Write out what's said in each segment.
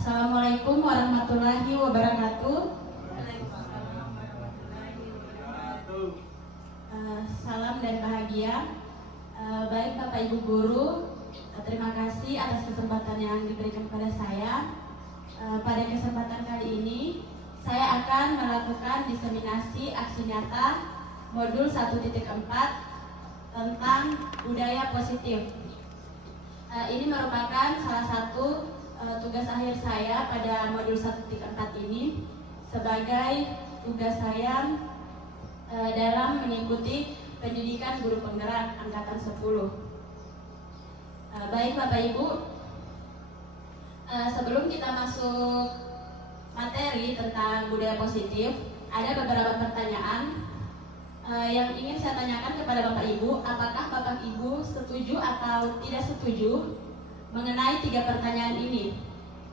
Assalamualaikum warahmatullahi wabarakatuh. Salam dan bahagia. Baik Bapak Ibu Guru, terima kasih atas kesempatan yang diberikan kepada saya. Pada kesempatan kali ini, saya akan melakukan diseminasi aksi nyata modul 1.4 tentang budaya positif. Ini merupakan salah satu tugas akhir saya pada modul 1.4 ini sebagai tugas saya dalam mengikuti pendidikan guru penggerak angkatan 10. Baik Bapak Ibu, sebelum kita masuk materi tentang budaya positif, ada beberapa pertanyaan yang ingin saya tanyakan kepada Bapak Ibu. Apakah Bapak Ibu setuju atau tidak setuju mengenai 3 pertanyaan ini?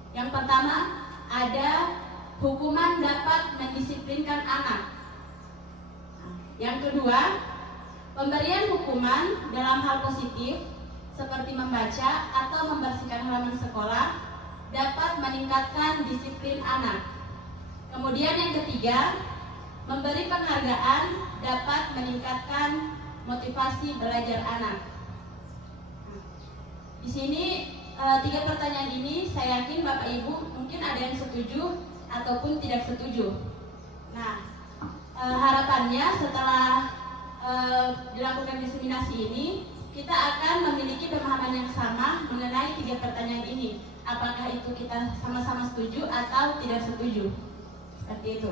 Yang pertama, ada hukuman dapat mendisiplinkan anak. Yang kedua, pemberian hukuman dalam hal positif seperti membaca atau membersihkan halaman sekolah dapat meningkatkan disiplin anak. Kemudian yang ketiga, memberi penghargaan dapat meningkatkan motivasi belajar anak. Di sini 3 pertanyaan ini saya yakin Bapak Ibu mungkin ada yang setuju ataupun tidak setuju. Nah, harapannya setelah dilakukan diseminasi ini, kita akan memiliki pemahaman yang sama mengenai 3 pertanyaan ini. Apakah itu kita sama-sama setuju atau tidak setuju? Seperti itu.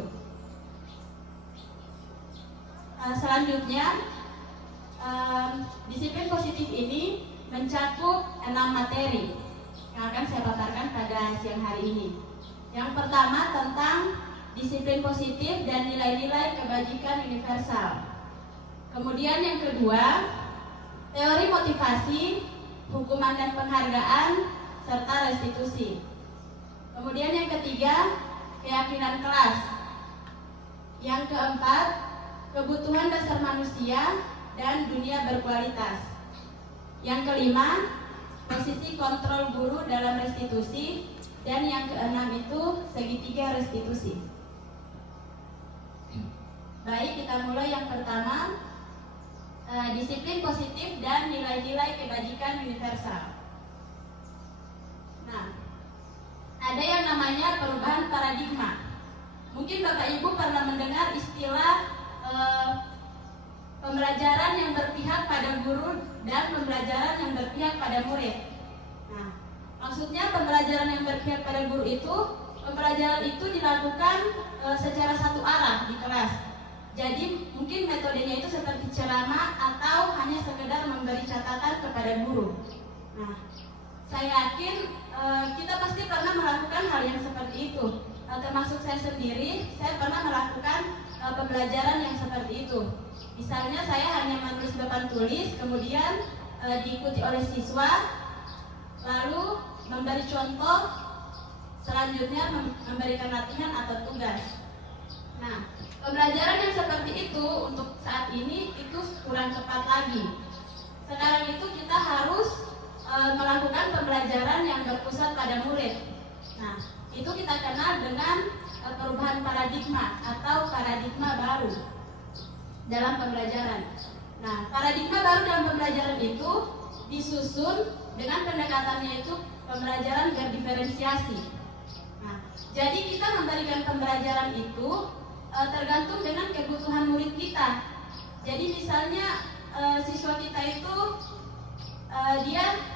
Selanjutnya, disiplin positif ini mencakup 6 materi yang akan saya paparkan pada siang hari ini. Yang pertama tentang disiplin positif dan nilai-nilai kebajikan universal. Kemudian yang kedua, teori motivasi, hukuman dan penghargaan, serta restitusi. Kemudian yang ketiga, keyakinan kelas. Yang keempat, kebutuhan dasar manusia dan dunia berkualitas. Yang kelima, posisi kontrol guru dalam restitusi. Dan yang keenam itu segitiga restitusi. Baik, kita mulai yang pertama, disiplin positif dan nilai-nilai kebajikan universal. Nah, ada yang namanya perubahan paradigma. Mungkin Bapak Ibu pernah mendengar istilah pembelajaran yang berpihak pada guru dan pembelajaran yang berpihak pada murid. Nah, maksudnya pembelajaran yang berpihak pada guru itu, pembelajaran itu dilakukan secara satu arah di kelas. Jadi mungkin metodenya itu seperti ceramah atau hanya sekedar memberi catatan kepada guru. Nah, saya yakin kita pasti pernah melakukan hal yang seperti itu. Termasuk saya sendiri, saya pernah melakukan pembelajaran yang seperti itu. Misalnya saya hanya menulis papan tulis, kemudian diikuti oleh siswa, lalu memberi contoh, selanjutnya memberikan latihan atau tugas. Nah, pembelajaran yang seperti itu untuk saat ini itu kurang tepat lagi. Sekarang itu kita harus melakukan pembelajaran yang berpusat pada murid. Nah, itu kita kenal dengan perubahan paradigma atau paradigma baru dalam pembelajaran. Nah, paradigma baru dalam pembelajaran itu disusun dengan pendekatannya itu pembelajaran berdiferensiasi. Nah, jadi kita memberikan pembelajaran itu tergantung dengan kebutuhan murid kita. Jadi misalnya siswa kita itu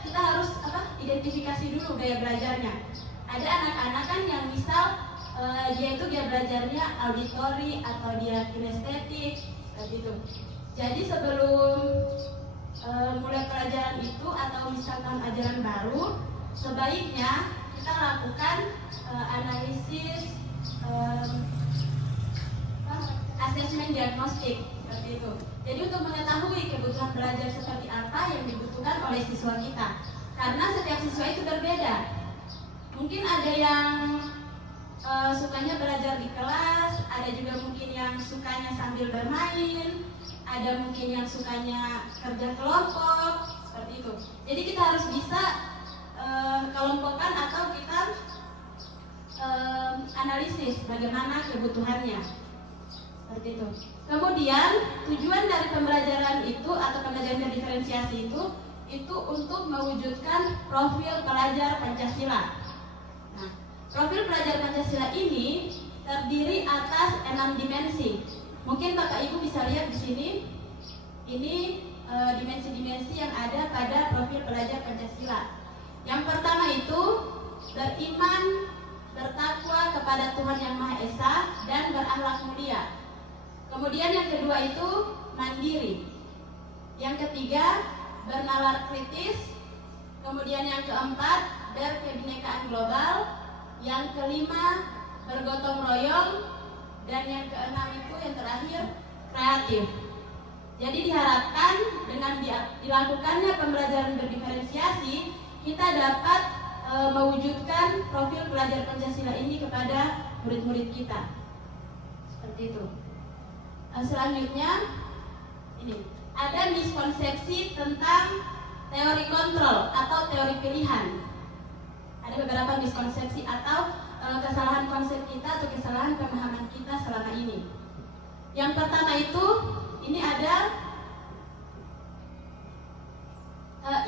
kita harus identifikasi dulu gaya belajarnya. Ada anak-anak kan yang misal dia belajarnya auditori atau dia kinestetik seperti itu. Jadi sebelum mulai pelajaran itu atau misalkan ajaran baru, sebaiknya kita lakukan analisis asesmen diagnostik seperti itu. Jadi untuk mengetahui kebutuhan belajar seperti apa yang dibutuhkan oleh siswa kita, karena setiap siswa itu berbeda. Mungkin ada yang sukanya belajar di kelas, ada juga mungkin yang sukanya sambil bermain, ada mungkin yang sukanya kerja kelompok seperti itu. Jadi kita harus bisa kelompokkan atau kita bagaimana kebutuhannya. Seperti itu. Kemudian tujuan dari pembelajaran itu atau pembelajaran berdiferensiasi itu untuk mewujudkan profil pelajar Pancasila. Nah, profil pelajar Pancasila ini terdiri atas 6 dimensi. Mungkin Bapak Ibu bisa lihat di sini. Ini dimensi-dimensi yang ada pada profil pelajar Pancasila. Yang pertama itu beriman, bertakwa kepada Tuhan Yang Maha Esa dan berakhlak mulia. Kemudian yang kedua itu mandiri. Yang ketiga bernalar kritis. Kemudian yang keempat berkebinekaan global. Yang kelima bergotong royong. Dan yang keenam itu yang terakhir kreatif. Jadi diharapkan dengan dilakukannya pembelajaran berdiferensiasi, kita dapat mewujudkan profil pelajar Pancasila ini kepada murid-murid kita. Seperti itu. Selanjutnya, ini ada miskonsepsi tentang teori kontrol atau teori pilihan. Ada beberapa miskonsepsi atau kesalahan konsep kita atau kesalahan pemahaman kita selama ini. Yang pertama itu, ini ada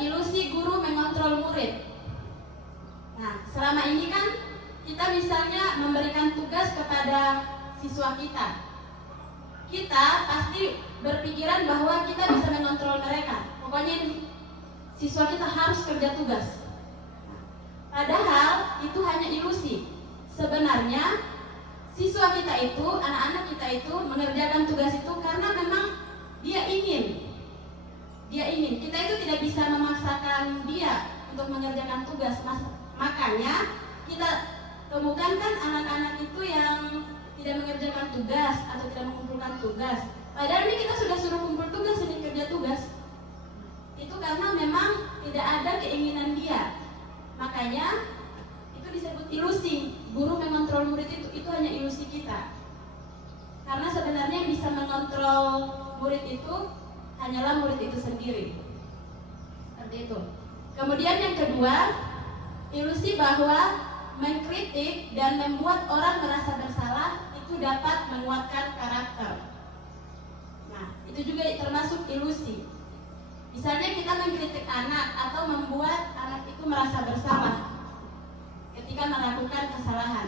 ilusi guru mengontrol murid. Nah, selama ini kan kita misalnya memberikan tugas kepada siswa kita. Kita pasti berpikiran bahwa kita bisa mengontrol mereka. Pokoknya siswa kita harus kerja tugas. Padahal itu hanya ilusi. Sebenarnya siswa kita itu, anak-anak kita itu mengerjakan tugas itu karena memang dia ingin. Kita itu tidak bisa memaksakan dia untuk mengerjakan tugas. Makanya kita temukan kan anak-anak itu yang tidak mengerjakan tugas atau tidak mengumpulkan tugas. Padahal ini kita sudah suruh kumpul tugas, ini kerja tugas. Itu karena memang tidak ada keinginan dia. Makanya itu disebut ilusi. Guru mengontrol murid itu hanya ilusi kita. Karena sebenarnya yang bisa mengontrol murid itu hanyalah murid itu sendiri. Seperti itu. Kemudian yang kedua, ilusi bahwa mengkritik dan membuat orang merasa bersalah itu dapat menguatkan karakter. Nah, itu juga termasuk ilusi. Misalnya kita mengkritik anak atau membuat anak itu merasa bersalah ketika melakukan kesalahan.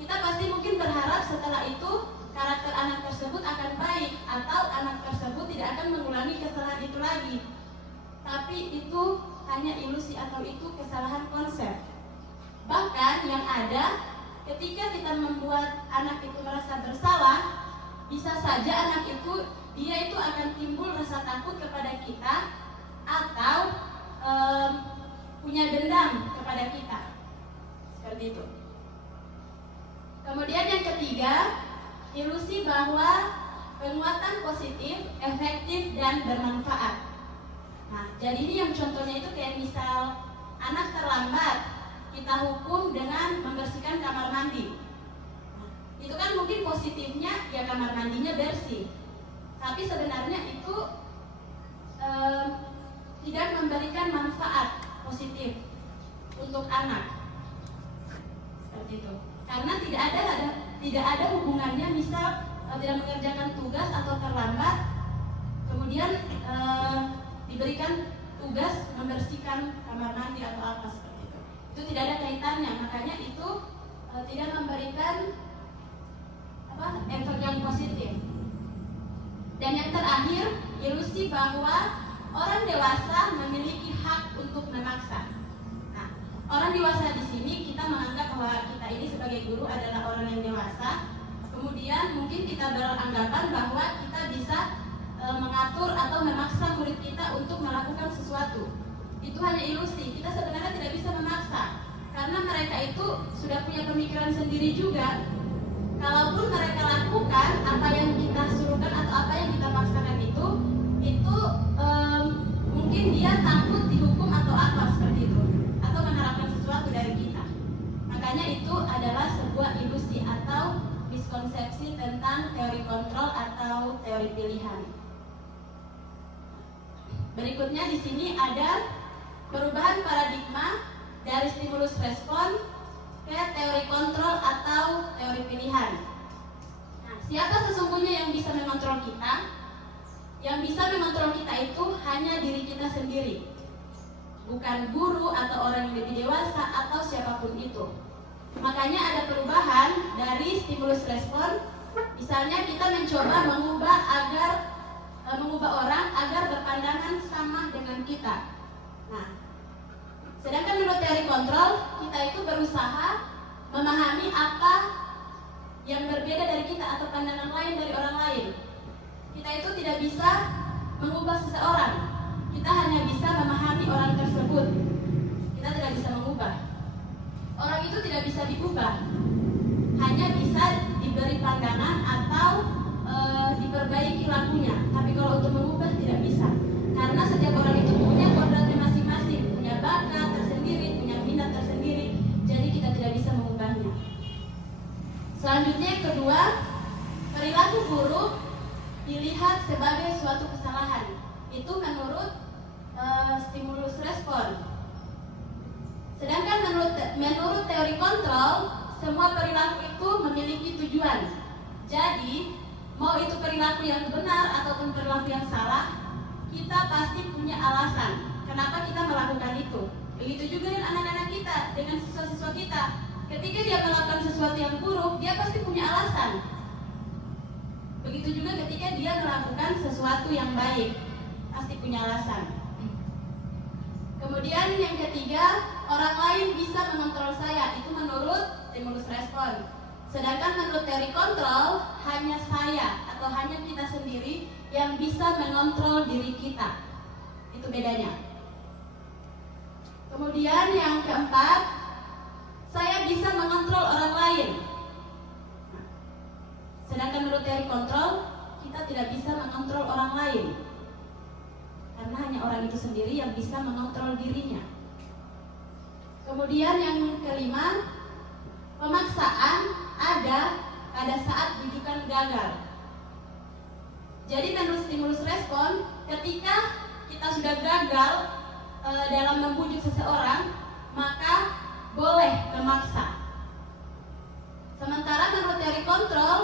Kita pasti mungkin berharap setelah itu karakter anak tersebut akan baik atau anak tersebut tidak akan mengulangi kesalahan itu lagi. Tapi itu hanya ilusi atau itu kesalahan konsep. Bahkan yang ada ketika kita membuat anak itu merasa bersalah, bisa saja anak itu dia itu akan timbul rasa takut kepada kita atau punya dendam kepada kita. Seperti itu. Kemudian yang ketiga, ilusi bahwa penguatan positif, efektif, dan bermanfaat. Nah, jadi ini yang contohnya itu kayak misal anak terlambat, kita hukum dengan membersihkan kamar mandi. Nah, itu kan mungkin positifnya ya kamar mandinya bersih, tapi sebenarnya itu tidak memberikan manfaat positif untuk anak. Seperti itu. Karena tidak ada hubungannya, misal tidak mengerjakan tugas atau terlambat, kemudian diberikan tugas membersihkan kamar mandi atau apa seperti itu. Itu tidak ada kaitannya, makanya itu tidak memberikan efek yang positif. Dan yang terakhir, ilusi bahwa orang dewasa memiliki hak untuk memaksa. Nah, orang dewasa di sini kita menganggap bahwa kita ini sebagai guru adalah orang yang dewasa. Kemudian mungkin kita beranggapan bahwa kita bisa mengatur atau memaksa murid kita untuk melakukan sesuatu. Itu hanya ilusi. Kita sebenarnya tidak bisa memaksa, karena mereka itu sudah punya pemikiran sendiri juga. Kalaupun mereka lakukan apa yang kita suruhkan atau apa yang kita paksakan itu mungkin dia takut dihukum atau apa seperti itu, atau mengharapkan sesuatu dari kita. Makanya itu adalah sebuah ilusi atau miskonsepsi tentang teori kontrol atau teori pilihan. Berikutnya di sini ada perubahan paradigma dari stimulus respon ke teori kontrol atau teori pilihan. pilihan. Nah, siapa sesungguhnya yang bisa mengontrol kita? Yang bisa mengontrol kita itu hanya diri kita sendiri, bukan guru atau orang yang lebih dewasa atau siapapun itu. Makanya ada perubahan dari stimulus respon. Misalnya kita mencoba mengubah orang agar berpandangan sama dengan kita. Nah, sedangkan menurut teori kontrol, kita itu berusaha memahami apa yang berbeda dari kita atau pandangan lain dari orang lain. Kita itu tidak bisa mengubah seseorang. Kita hanya bisa memahami orang tersebut. Kita tidak bisa mengubah. Orang itu tidak bisa diubah. Hanya bisa diberi pandangan atau diperbaiki lakunya. Tapi kalau untuk mengubah tidak bisa. Karena setiap orang itu punya kodratnya masing-masing, punya bakat tersendiri, punya minat tersendiri. Jadi kita tidak bisa mengubahnya. Selanjutnya yang kedua, perilaku buruk dilihat sebagai suatu kesalahan. Itu menurut stimulus respon. Sedangkan menurut teori kontrol, semua perilaku itu memiliki tujuan. Jadi, mau itu perilaku yang benar ataupun perilaku yang salah, kita pasti punya alasan kenapa kita melakukan itu. Begitu juga dengan anak-anak kita, dengan siswa-siswa kita. Ketika dia melakukan sesuatu yang buruk, dia pasti punya alasan. Begitu juga ketika dia melakukan sesuatu yang baik, pasti punya alasan. Kemudian yang ketiga, orang lain bisa mengontrol saya. Itu menurut stimulus respon. Sedangkan menurut teori kontrol, hanya saya atau hanya kita sendiri yang bisa mengontrol diri kita. Itu bedanya. Kemudian yang keempat, saya bisa mengontrol orang lain. Sedangkan menurut teori kontrol, kita tidak bisa mengontrol orang lain. Karena hanya orang itu sendiri yang bisa mengontrol dirinya. Kemudian yang kelima, pemaksaan ada pada saat rujukan gagal. Jadi menurut stimulus respon, ketika kita sudah gagal dalam membujuk seseorang, maka boleh memaksa. Sementara menurut teori kontrol,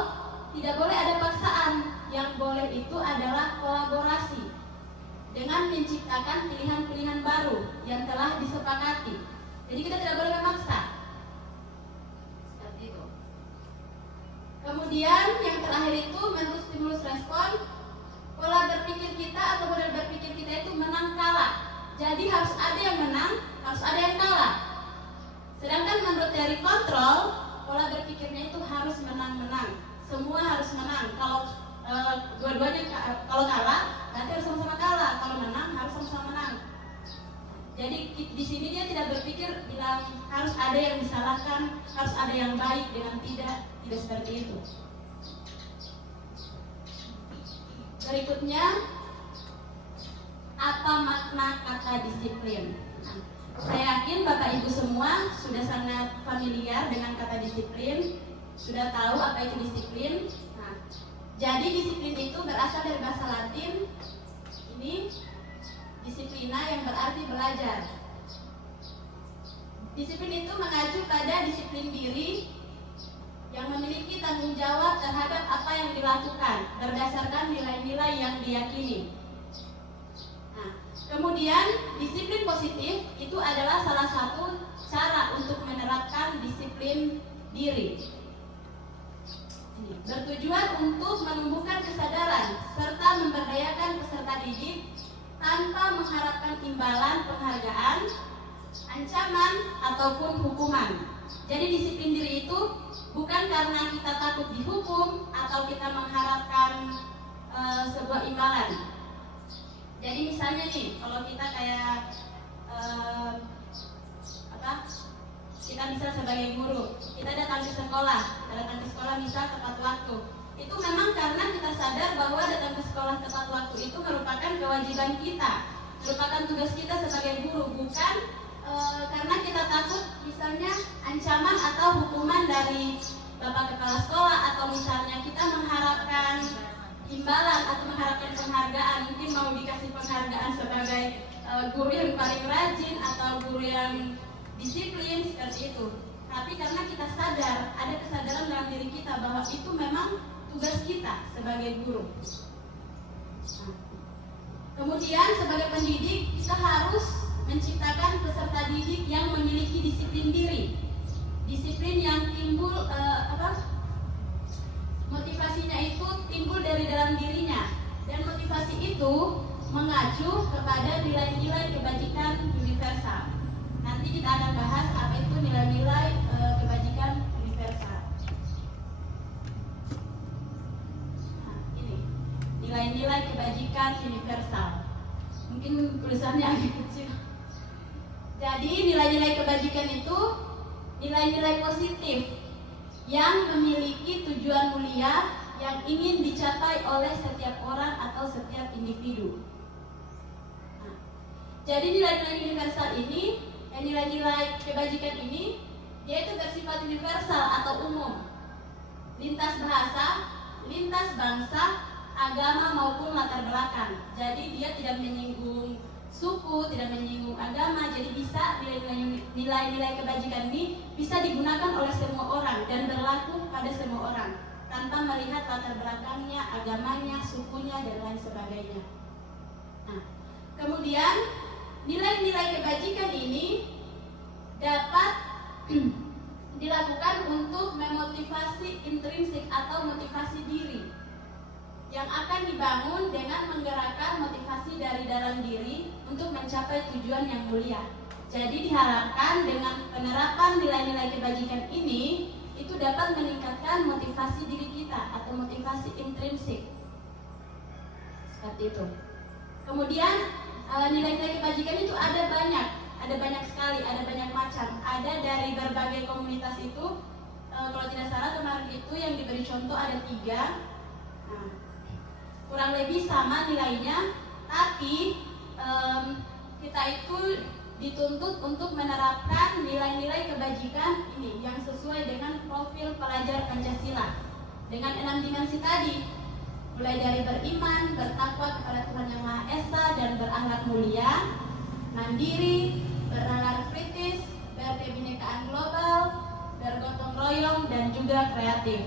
tidak boleh ada paksaan. Yang boleh itu adalah kolaborasi dengan menciptakan pilihan-pilihan baru yang telah disepakati. Jadi kita tidak boleh memaksa. Seperti itu. Kemudian yang terakhir itu menurut stimulus respon, pola berpikir kita atau model berpikir kita itu menang kalah. Jadi harus ada yang menang, harus ada yang kalah. Sedangkan menurut teori kontrol, pola berpikirnya itu harus menang-menang. Semua harus menang. Kalau dua-duanya kalau kalah, nanti harus sama-sama kalah. Kalau menang, harus sama-sama menang. Jadi di sini dia tidak berpikir bilang harus ada yang disalahkan, harus ada yang baik dengan tidak seperti itu. Berikutnya, apa makna kata disiplin? Saya yakin Bapak Ibu semua sudah sangat familiar dengan kata disiplin, sudah tahu apa itu disiplin. Nah, jadi disiplin itu berasal dari bahasa Latin, ini disiplina yang berarti belajar. Disiplin itu mengacu pada disiplin diri yang memiliki tanggung jawab terhadap apa yang dilakukan berdasarkan nilai-nilai yang diyakini. Nah, kemudian disiplin positif itu adalah salah satu cara untuk menerapkan disiplin diri. Bertujuan untuk menumbuhkan kesadaran serta memberdayakan peserta didik tanpa mengharapkan imbalan penghargaan, ancaman, ataupun hukuman. Jadi disiplin diri itu bukan karena kita takut dihukum atau kita mengharapkan sebuah imbalan. Jadi misalnya nih, kalau kita kayak kita bisa sebagai guru, kita datang ke sekolah misal tepat waktu. Itu memang karena kita sadar bahwa datang ke sekolah tepat waktu itu merupakan kewajiban kita, merupakan tugas kita sebagai guru, bukan karena kita takut misalnya ancaman atau hukuman dari Bapak Kepala Sekolah, atau misalnya kita mengharapkan imbalan atau mengharapkan penghargaan, mungkin mau dikasih penghargaan sebagai guru yang paling rajin atau guru yang disiplin, seperti itu. tapi karena kita sadar, ada kesadaran dalam diri kita bahwa itu memang tugas kita sebagai guru. Kemudian sebagai pendidik kita harus menciptakan peserta didik yang memiliki disiplin diri, disiplin yang timbul motivasinya itu timbul dari dalam dirinya, dan motivasi itu mengacu kepada nilai-nilai kebajikan universal. Nanti kita akan bahas apa itu nilai-nilai kebajikan universal. Nah, ini nilai-nilai kebajikan universal. Mungkin tulisannya agak kecil. Jadi nilai-nilai kebajikan itu nilai-nilai positif yang memiliki tujuan mulia yang ingin dicapai oleh setiap orang atau setiap individu. Nah, jadi nilai-nilai universal ini, nilai-nilai kebajikan ini, dia itu bersifat universal atau umum, lintas bahasa, lintas bangsa, agama maupun latar belakang. Jadi dia tidak menyinggung suku, tidak menyinggung agama. Jadi bisa nilai-nilai kebajikan ini bisa digunakan oleh semua orang dan berlaku pada semua orang tanpa melihat latar belakangnya, agamanya, sukunya, dan lain sebagainya. Nah, kemudian nilai-nilai kebajikan ini dapat dilakukan untuk memotivasi intrinsik atau motivasi diri yang akan dibangun dengan menggerakkan motivasi dari dalam diri untuk mencapai tujuan yang mulia. Jadi diharapkan dengan penerapan nilai-nilai kebajikan ini itu dapat meningkatkan motivasi diri kita atau motivasi intrinsik. Seperti itu. Kemudian nilai-nilai kebajikan itu ada banyak sekali, ada banyak macam. Ada dari berbagai komunitas itu, kalau tidak salah kemarin itu yang diberi contoh ada 3. Nah, kurang lebih sama nilainya, tapi kita itu dituntut untuk menerapkan nilai-nilai kebajikan ini yang sesuai dengan profil pelajar Pancasila dengan 6 dimensi tadi, mulai dari beriman, bertakwa kepada Tuhan Yang Maha Esa, dan berakhlak mulia, mandiri, bernalar kritis, berkebinekaan global, bergotong royong, dan juga kreatif.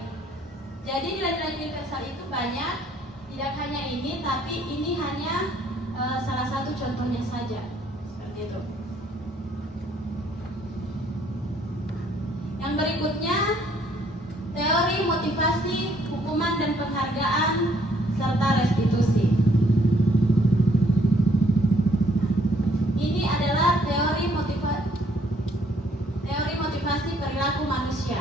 Jadi nilai-nilai universal itu banyak, tidak hanya ini, tapi ini hanya salah satu contohnya saja. Seperti itu. Yang berikutnya, teori motivasi, hukuman dan penghargaan, serta restitusi. Ini adalah teori motivasi perilaku manusia.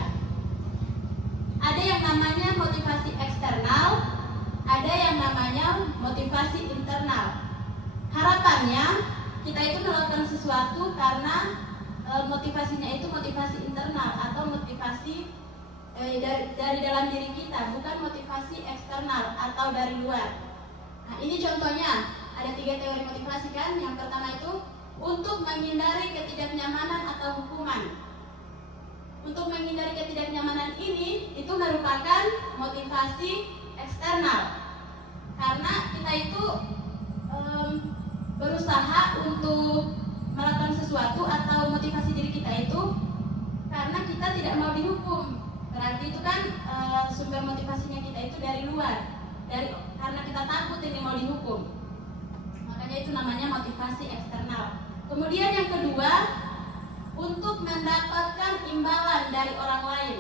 Ada yang namanya motivasi eksternal, ada yang namanya motivasi internal. Harapannya kita itu melakukan sesuatu karena motivasinya itu motivasi internal atau motivasi dari dalam diri kita, bukan motivasi eksternal atau dari luar. Nah, ini contohnya ada 3 teori motivasi kan. Yang pertama itu untuk menghindari ketidaknyamanan atau hukuman. Untuk menghindari ketidaknyamanan ini itu merupakan motivasi eksternal, karena kita itu berusaha untuk melakukan sesuatu, atau motivasi diri kita itu karena kita tidak mau dihukum. Berarti itu kan sumber motivasinya kita itu dari luar, karena kita takut ini mau dihukum. Makanya itu namanya motivasi eksternal. Kemudian yang kedua, untuk mendapatkan imbalan dari orang lain.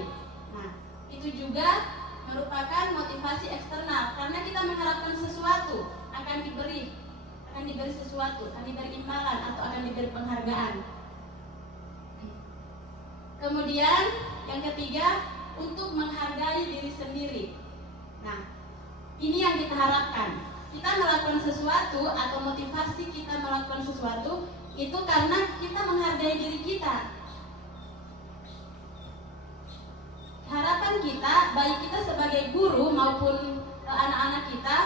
Nah, itu juga merupakan motivasi eksternal, karena kita mengharapkan sesuatu akan diberi sesuatu, akan diberi imbalan atau akan diberi penghargaan. Kemudian yang ketiga, untuk menghargai diri sendiri. Nah, ini yang kita harapkan. Kita melakukan sesuatu atau motivasi kita melakukan sesuatu itu karena kita menghargai diri kita. Harapan kita, baik kita sebagai guru maupun anak-anak kita,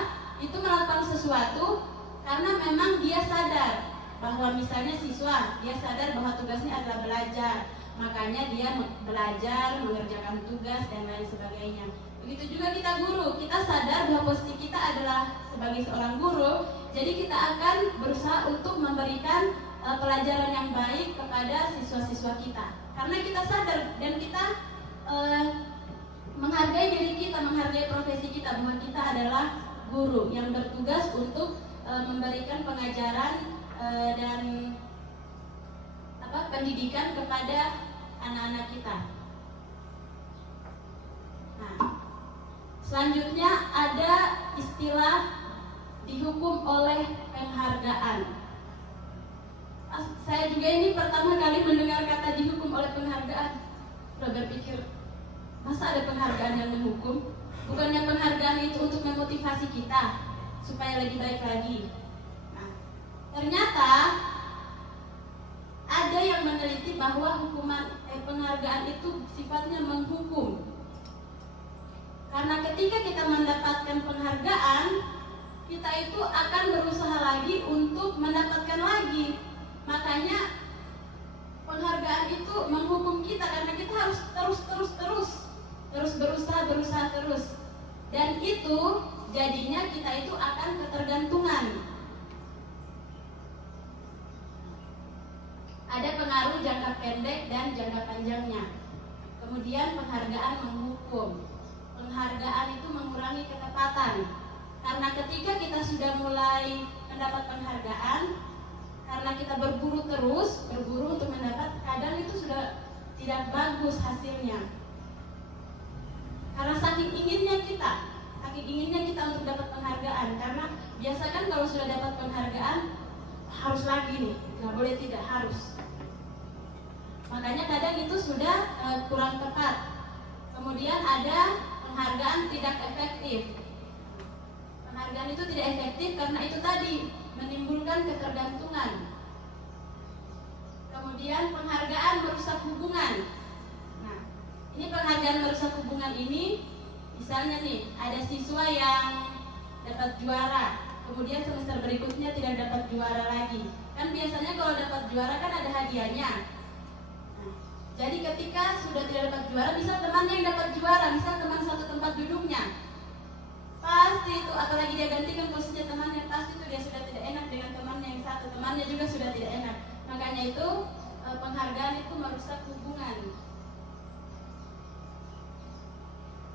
itu melakukan sesuatu karena memang dia sadar bahwa misalnya siswa, dia sadar bahwa tugasnya adalah belajar, makanya dia belajar, mengerjakan tugas dan lain sebagainya. Begitu juga kita guru, kita sadar bahwa posisi kita adalah sebagai seorang guru, jadi kita akan berusaha untuk memberikan pelajaran yang baik kepada siswa-siswa kita. Karena kita sadar dan kita menghargai diri kita, menghargai profesi kita, bahwa kita adalah guru yang bertugas untuk memberikan pengajaran dan pendidikan kepada anak-anak kita. Nah, selanjutnya ada istilah dihukum oleh penghargaan. Saya juga ini pertama kali mendengar kata dihukum oleh penghargaan. Udah berpikir, masa ada penghargaan yang menghukum? Bukannya penghargaan itu untuk memotivasi kita supaya lebih baik lagi. Nah, ternyata ada yang meneliti bahwa penghargaan itu sifatnya menghukum. Karena ketika kita mendapatkan penghargaan, kita itu akan berusaha lagi untuk mendapatkan lagi. Makanya penghargaan itu menghukum kita, karena kita harus terus berusaha terus. Dan itu jadinya kita itu akan ketergantungan. Ada pengaruh jangka pendek dan jangka panjangnya. Kemudian penghargaan menghukum. Penghargaan itu mengurangi ketepatan. Karena ketika kita sudah mulai mendapat penghargaan, karena kita berburu untuk mendapat, kadang itu sudah tidak bagus hasilnya. Karena saking inginnya kita untuk dapat penghargaan. Karena biasa kan kalau sudah dapat penghargaan harus lagi nih, nggak boleh tidak, harus. Makanya kadang itu sudah kurang tepat. Kemudian ada penghargaan tidak efektif. Penghargaan itu tidak efektif karena itu tadi menimbulkan ketergantungan. Kemudian penghargaan merusak hubungan. Nah, ini penghargaan merusak hubungan ini, misalnya nih, ada siswa yang dapat juara, kemudian semester berikutnya tidak dapat juara lagi. Kan biasanya kalau dapat juara kan ada hadiahnya. Nah, jadi ketika sudah tidak dapat juara, misal temannya yang dapat juara, misal teman satu tempat duduknya, pasti itu, apalagi dia gantikan posisinya temannya, pasti itu dia sudah tidak enak dengan temannya yang satu, temannya juga sudah tidak enak. Makanya itu penghargaan itu merusak hubungan.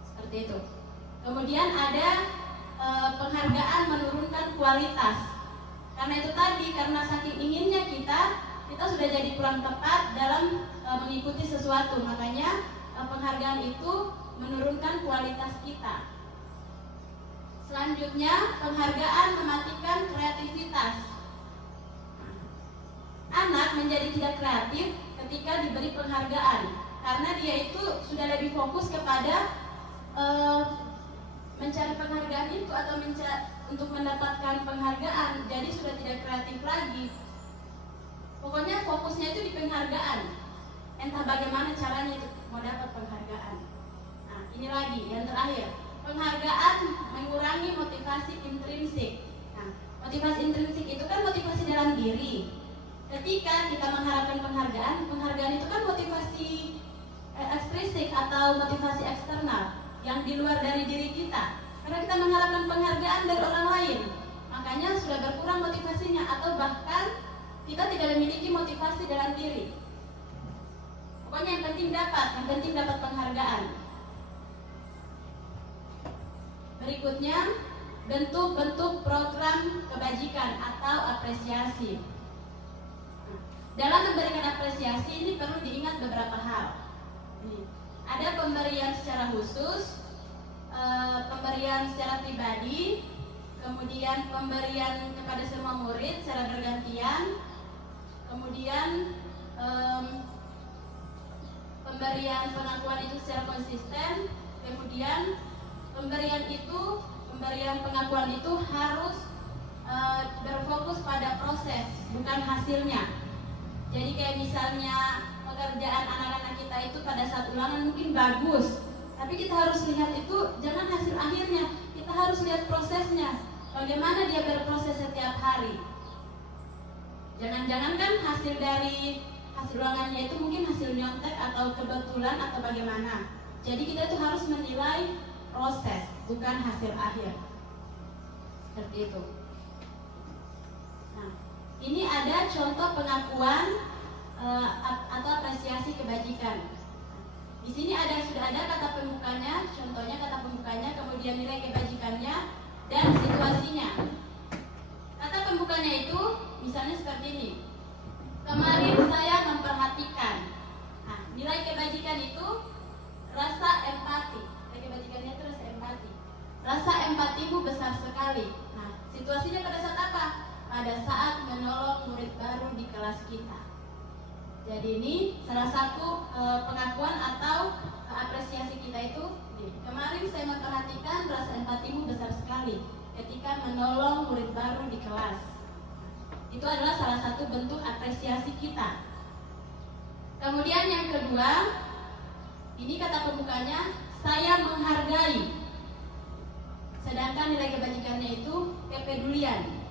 Seperti itu. Kemudian ada penghargaan menurunkan kualitas. Karena itu tadi, karena saking inginnya kita sudah jadi kurang tepat dalam mengikuti sesuatu. Makanya penghargaan itu menurunkan kualitas kita. Selanjutnya, penghargaan mematikan kreativitas. Anak menjadi tidak kreatif ketika diberi penghargaan, karena dia itu sudah lebih fokus kepada mencari penghargaan itu atau untuk mendapatkan penghargaan, jadi sudah tidak kreatif lagi. Pokoknya fokusnya itu di penghargaan, entah bagaimana caranya itu mau dapat penghargaan. Nah, ini lagi yang terakhir, penghargaan mengurangi motivasi intrinsik. Nah, motivasi intrinsik itu kan motivasi dalam diri. Ketika kita mengharapkan penghargaan itu kan motivasi ekstrinsik atau motivasi eksternal yang di luar dari diri kita. Karena kita mengharapkan penghargaan dari orang lain, makanya sudah berkurang motivasinya, atau bahkan kita tidak memiliki motivasi dalam diri. Pokoknya yang penting dapat penghargaan. Berikutnya, bentuk-bentuk program kebajikan atau apresiasi. Dalam memberikan apresiasi ini perlu diingat beberapa hal. Ada pemberian secara khusus, pemberian secara pribadi, kemudian pemberian kepada semua murid secara bergantian, kemudian pemberian pengakuan itu secara konsisten, kemudian pemberian pengakuan itu harus berfokus pada proses, bukan hasilnya. Jadi kayak misalnya pekerjaan anak-anak kita itu pada saat ulangan mungkin bagus, tapi kita harus lihat itu jangan hasil akhirnya, kita harus lihat prosesnya, bagaimana dia berproses setiap hari. Jangan-jangan kan hasil ulangannya itu mungkin hasil nyontek atau kebetulan atau bagaimana. Jadi kita itu harus menilai proses, bukan hasil akhir. Seperti itu. Nah, Ini ada contoh pengakuan atau apresiasi kebajikan. Di sini sudah ada kata pembukanya, contohnya kata pembukanya, kemudian nilai kebajikannya dan situasinya. Kata pembukanya itu misalnya seperti ini. Kemarin saya memperhatikan. Nah, nilai kebajikan itu rasa empati. Nilai kebajikannya itu rasa empati. Rasa empatimu besar sekali. Nah, situasinya pada saat apa? Pada saat menolong murid baru di kelas kita. Jadi ini salah satu pengakuan atau apresiasi kita itu. Kemarin saya memperhatikan rasa empatimu besar sekali ketika menolong murid baru di kelas. Itu adalah salah satu bentuk apresiasi kita. Kemudian yang kedua, ini kata pembukanya, saya menghargai. Sedangkan nilai kebajikannya itu kepedulian.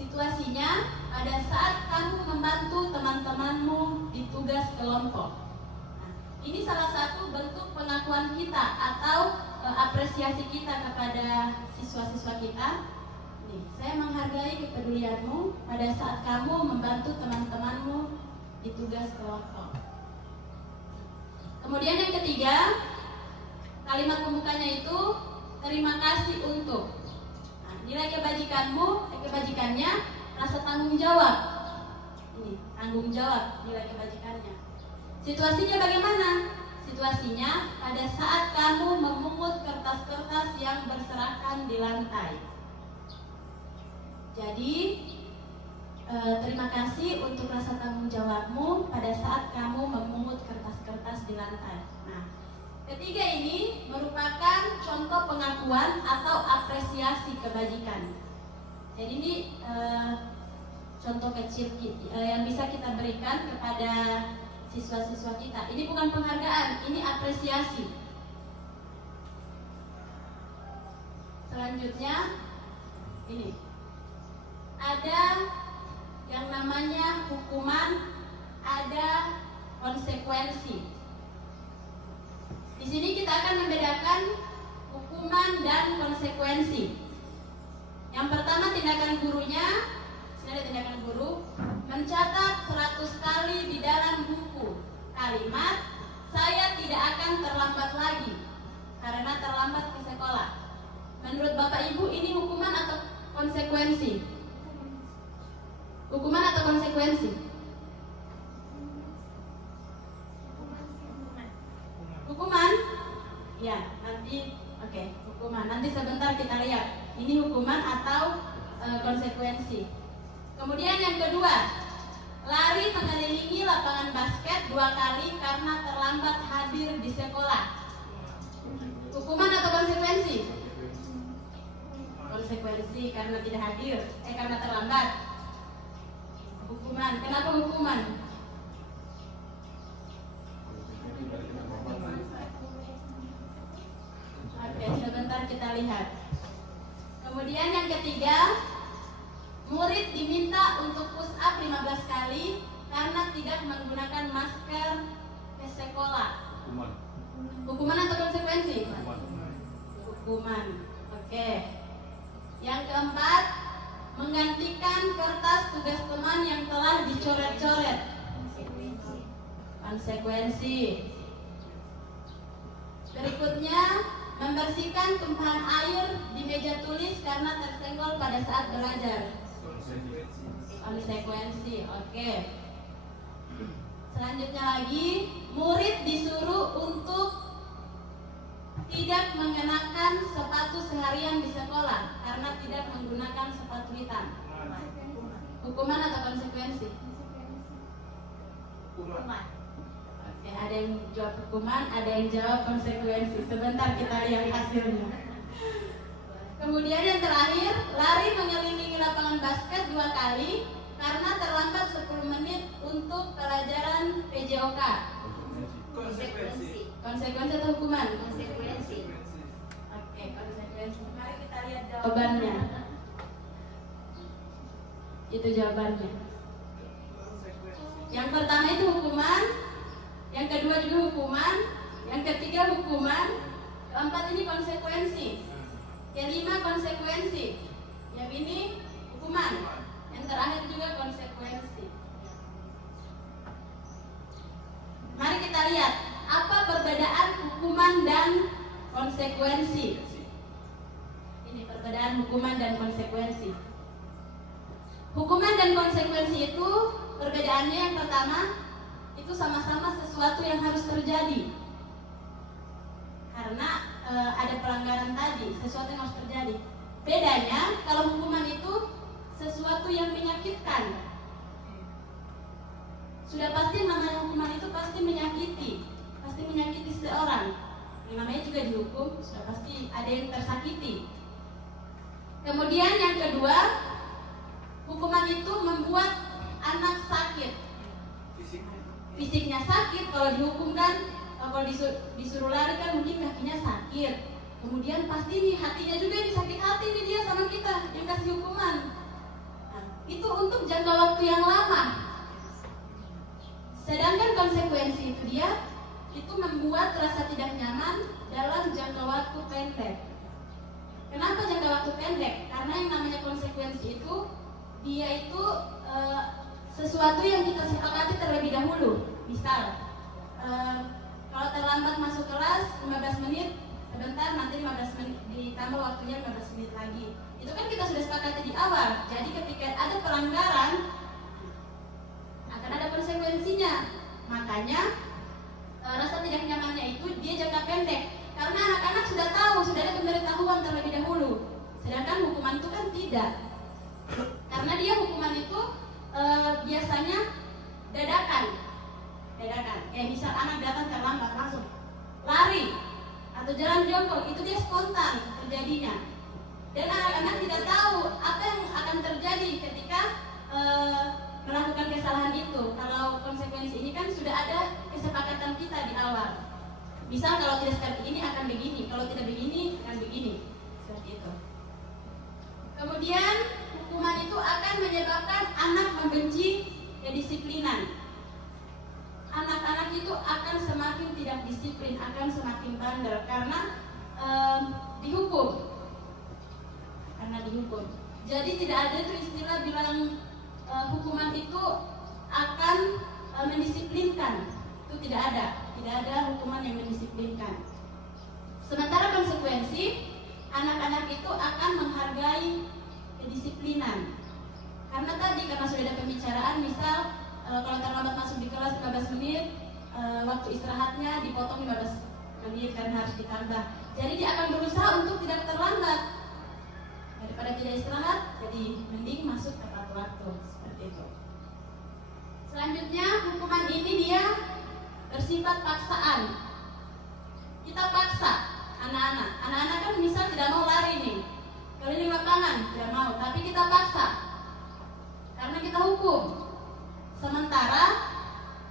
Situasinya pada saat kamu membantu teman-temanmu di tugas kelompok. Nah, ini salah satu bentuk pengakuan kita atau apresiasi kita kepada siswa-siswa kita. Nih, saya menghargai kepedulianmu pada saat kamu membantu teman-temanmu di tugas kelompok. Kemudian yang ketiga, kalimat pembukanya itu terima kasih untuk. Nilai kebajikannya rasa tanggung jawab. Ini tanggung jawab nilai kebajikannya. Situasinya bagaimana? Situasinya pada saat kamu memungut kertas-kertas yang berserakan di lantai. Jadi terima kasih untuk rasa tanggung jawabmu pada saat kamu memungut kertas-kertas di lantai. Nah, ketiga ini merupakan contoh pengakuan atau apresiasi kebajikan. Jadi ini contoh kecil yang bisa kita berikan kepada siswa-siswa kita. Ini bukan penghargaan, ini apresiasi. Selanjutnya ini ada yang namanya hukuman, ada konsekuensi. Di sini kita akan membedakan hukuman dan konsekuensi. Yang pertama tindakan gurunya, sini ada tindakan guru, mencatat 100 kali di dalam buku kalimat saya tidak akan terlambat lagi karena terlambat ke sekolah. Menurut Bapak Ibu ini hukuman atau konsekuensi? Hukuman atau konsekuensi? Hukuman? Ya, nanti oke, hukuman. Nanti sebentar kita lihat. Ini hukuman atau konsekuensi. Kemudian yang kedua, lari mengelilingi lapangan basket 2 kali karena terlambat hadir di sekolah. Hukuman atau konsekuensi? Konsekuensi karena tidak hadir, karena terlambat. Hukuman. Kenapa hukuman? Oke, sebentar kita lihat. Kemudian yang ketiga, murid diminta untuk push up 15 kali karena tidak menggunakan masker ke sekolah. Hukuman. Hukuman atau konsekuensi? Hukuman. Oke. Yang keempat, menggantikan kertas tugas teman yang telah dicoret-coret. Konsekuensi. Berikutnya, membersihkan tumpahan air di meja tulis karena tersenggol pada saat belajar. Konsekuensi. Oke. Selanjutnya lagi, murid disuruh untuk tidak mengenakan sepatu seharian di sekolah karena tidak menggunakan sepatu hitam. Hukuman atau konsekuensi? Hukuman. Oke, ada yang jawab hukuman, ada yang jawab konsekuensi. Sebentar kita lihat hasilnya. Kemudian yang terakhir, lari mengelilingi lapangan basket 2 kali karena terlambat 10 menit untuk pelajaran PJOK. Konsekuensi. Konsekuensi atau hukuman? Konsekuensi. Oke, konsekuensi. Mari kita lihat jawabannya. Itu jawabannya. Yang pertama itu hukuman, yang kedua juga hukuman, yang ketiga hukuman, keempat ini konsekuensi, kelima konsekuensi, yang ini hukuman. perbedaan hukuman dan konsekuensi. Ini perbedaan hukuman dan konsekuensi. Hukuman dan konsekuensi itu perbedaannya yang pertama, itu sama-sama sesuatu yang harus terjadi. Karena ada pelanggaran tadi, sesuatu yang harus terjadi. Bedanya, kalau hukuman itu sesuatu yang menyakitkan. Sudah pasti namanya hukuman itu pasti menyakiti seorang. Yang namanya juga dihukum, sudah pasti ada yang tersakiti. Kemudian yang kedua, hukuman itu membuat anak sakit. Fisiknya sakit, kalau dihukum kan, kalau disuruh lari kan mungkin kakinya sakit. Kemudian pasti nih hatinya juga disakit hati nih dia sama kita yang kasih hukuman. Nah, itu untuk jangka waktu yang lama. Sedangkan konsekuensi itu dia itu membuat rasa tidak nyaman dalam jangka waktu pendek. Kenapa jangka waktu pendek? Karena yang namanya konsekuensi itu dia itu sesuatu yang kita sepakati terlebih dahulu. Misal kalau terlambat masuk kelas 15 menit, sebentar nanti 15 menit ditambah waktunya 15 menit lagi. Itu kan kita sudah sepakati di awal. Jadi ketika ada pelanggaran akan ada konsekuensinya. Makanya rasa tidak nyamannya itu dia jangka pendek. Karena anak-anak sudah tahu, sudah ada pemberitahuan terlebih dahulu. Sedangkan hukuman itu kan tidak. Karena dia hukuman itu biasanya dadakan. Kayak misal anak datang terlambat langsung lari atau jalan jongkok, itu dia spontan terjadinya. Dan anak-anak tidak tahu apa yang akan terjadi ketika melakukan kesalahan itu. Kalau konsekuensi ini kan sudah ada kesepakatan kita di awal. Misal kalau tidak seperti ini akan begini, kalau tidak begini akan begini, seperti itu. Kemudian hukuman itu akan menyebabkan anak membenci kedisiplinan. Anak-anak itu akan semakin tidak disiplin, akan semakin bandel karena dihukum. Jadi tidak ada itu istilah bilang hukuman itu akan mendisiplinkan. Itu tidak ada hukuman yang mendisiplinkan. Sementara konsekuensi, anak-anak itu akan menghargai kedisiplinan. Karena sudah ada pembicaraan, misal kalau terlambat masuk di kelas 15 menit, waktu istirahatnya dipotong 15 menit karena harus ditambah. Jadi dia akan berusaha untuk tidak terlambat. Daripada tidak istirahat, jadi mending masuk tepat waktu, seperti itu. Selanjutnya, hukuman ini dia bersifat paksaan. Kita paksa anak-anak. Anak-anak kan misal tidak mau lari nih, keliling lapangan tidak mau, tapi kita paksa karena kita hukum. Sementara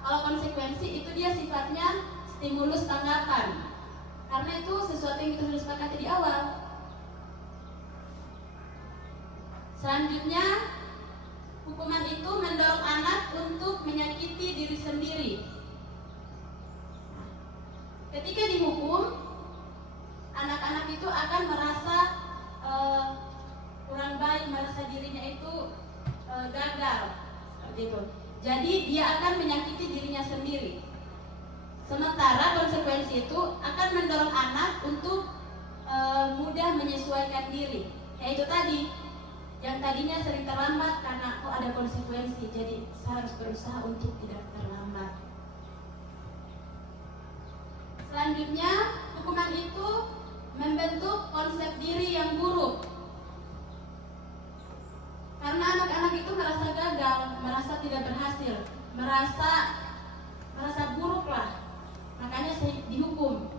kalau konsekuensi itu dia sifatnya stimulus tanggapan, karena itu sesuatu yang kita sudah sepakati di awal. Selanjutnya, hukuman itu mendorong anak untuk menyakiti diri sendiri. Ketika dihukum, anak-anak itu akan merasa kurang baik, merasa dirinya itu gagal, seperti itu. Jadi dia akan menyakiti dirinya sendiri. Sementara konsekuensi itu akan mendorong anak untuk mudah menyesuaikan diri. Yaitu tadi, yang tadinya sering terlambat karena ada konsekuensi, jadi saya harus berusaha untuk tidak terlambat. Selanjutnya, hukuman itu membentuk konsep diri yang buruk. Karena anak-anak itu merasa gagal, merasa tidak berhasil, merasa buruk lah. Makanya dihukum.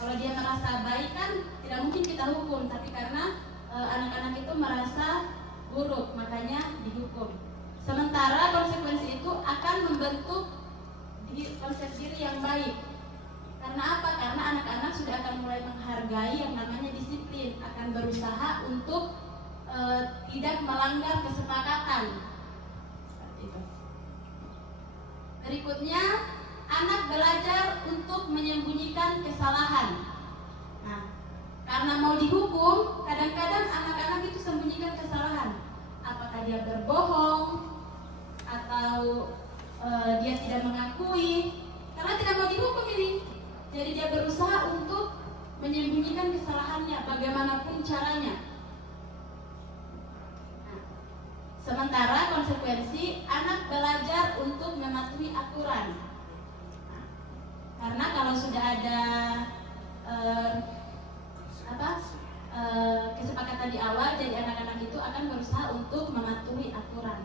Kalau dia merasa baik kan tidak mungkin kita hukum, tapi karena anak-anak itu merasa buruk, makanya dihukum. Sementara konsekuensi itu akan membentuk konsep diri yang baik. Karena apa? Karena anak-anak sudah akan mulai menghargai yang namanya disiplin, akan berusaha untuk tidak melanggar kesepakatan. Seperti itu. Berikutnya, anak belajar untuk menyembunyikan kesalahan. Nah, karena mau dihukum, kadang-kadang anak-anak itu sembunyikan kesalahan. Apakah dia berbohong atau dia tidak mengakui, karena tidak mau dihukum ini. Jadi dia berusaha untuk menyembunyikan kesalahannya bagaimanapun caranya. Nah, sementara konsekuensi anak belajar untuk mematuhi aturan. Nah, karena kalau sudah ada kesepakatan di awal, jadi anak-anak itu akan berusaha untuk mematuhi aturan.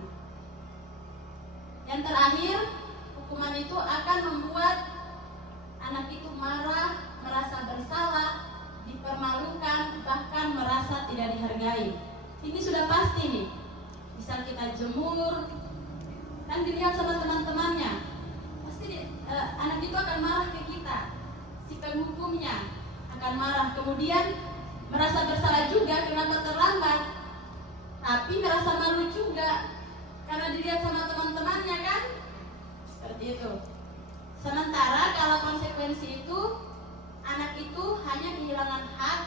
Yang terakhir, hukuman itu akan membuat anak itu marah, merasa bersalah, dipermalukan, bahkan merasa tidak dihargai. Ini sudah pasti nih. Misal kita jemur, kan dilihat sama teman-temannya, pasti anak itu akan marah ke kita. Si penghukumnya akan marah, kemudian merasa bersalah juga kenapa terlambat, tapi merasa malu juga karena dilihat sama teman-temannya kan, seperti itu. Sementara kalau konsekuensi itu, anak itu hanya kehilangan hak,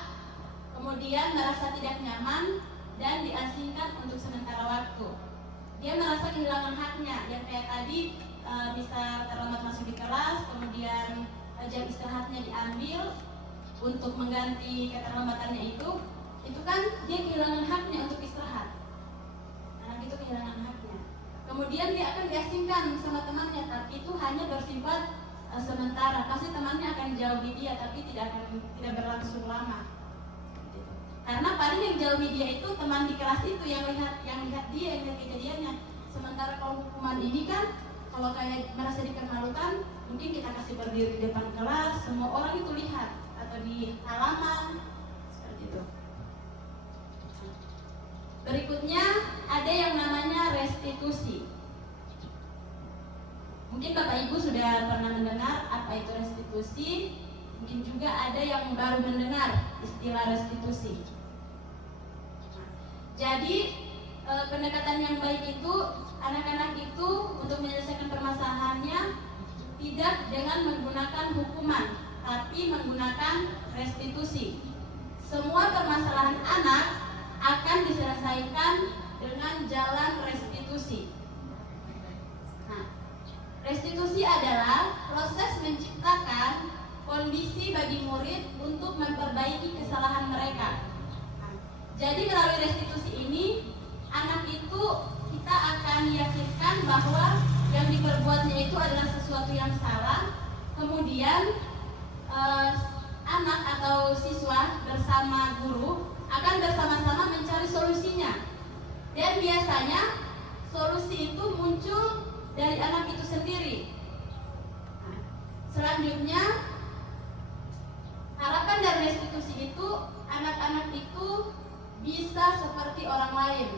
kemudian merasa tidak nyaman dan diasingkan untuk sementara waktu. Dia merasa kehilangan haknya, yang kayak tadi bisa terlambat masuk di kelas, kemudian jam istirahatnya diambil untuk mengganti keterlambatannya itu kan dia kehilangan haknya untuk istirahat. Anak itu kehilangan haknya. Kemudian dia akan diasingkan sama temannya, tapi itu hanya bersifat sementara. Pasti temannya akan jauhi dia, tapi tidak berlangsung lama. Karena paling yang jauhi dia itu teman di kelas itu yang lihat dia, yang lihat kejadiannya. Sementara kalau hukuman ini kan, kalau kayak merasa dipermalukan, mungkin kita kasih berdiri di depan kelas, semua orang itu lihat, atau di halaman, seperti itu. Berikutnya ada yang namanya restitusi. Mungkin Bapak Ibu sudah pernah mendengar apa itu restitusi. Mungkin juga ada yang baru mendengar istilah restitusi. Jadi pendekatan yang baik itu, anak-anak itu untuk menyelesaikan permasalahannya tidak dengan menggunakan hukuman, tapi menggunakan restitusi. Semua permasalahan anak akan diselesaikan dengan jalan restitusi. Nah, restitusi adalah proses menciptakan kondisi bagi murid untuk memperbaiki kesalahan mereka. Jadi melalui restitusi ini, anak itu kita akan yakinkan bahwa yang diperbuatnya itu adalah sesuatu yang salah. Kemudian anak atau siswa bersama guru akan bersama-sama mencari solusinya. Dan biasanya solusi itu muncul dari anak itu sendiri. Selanjutnya, harapan dari restitusi itu, anak-anak itu bisa seperti orang lain,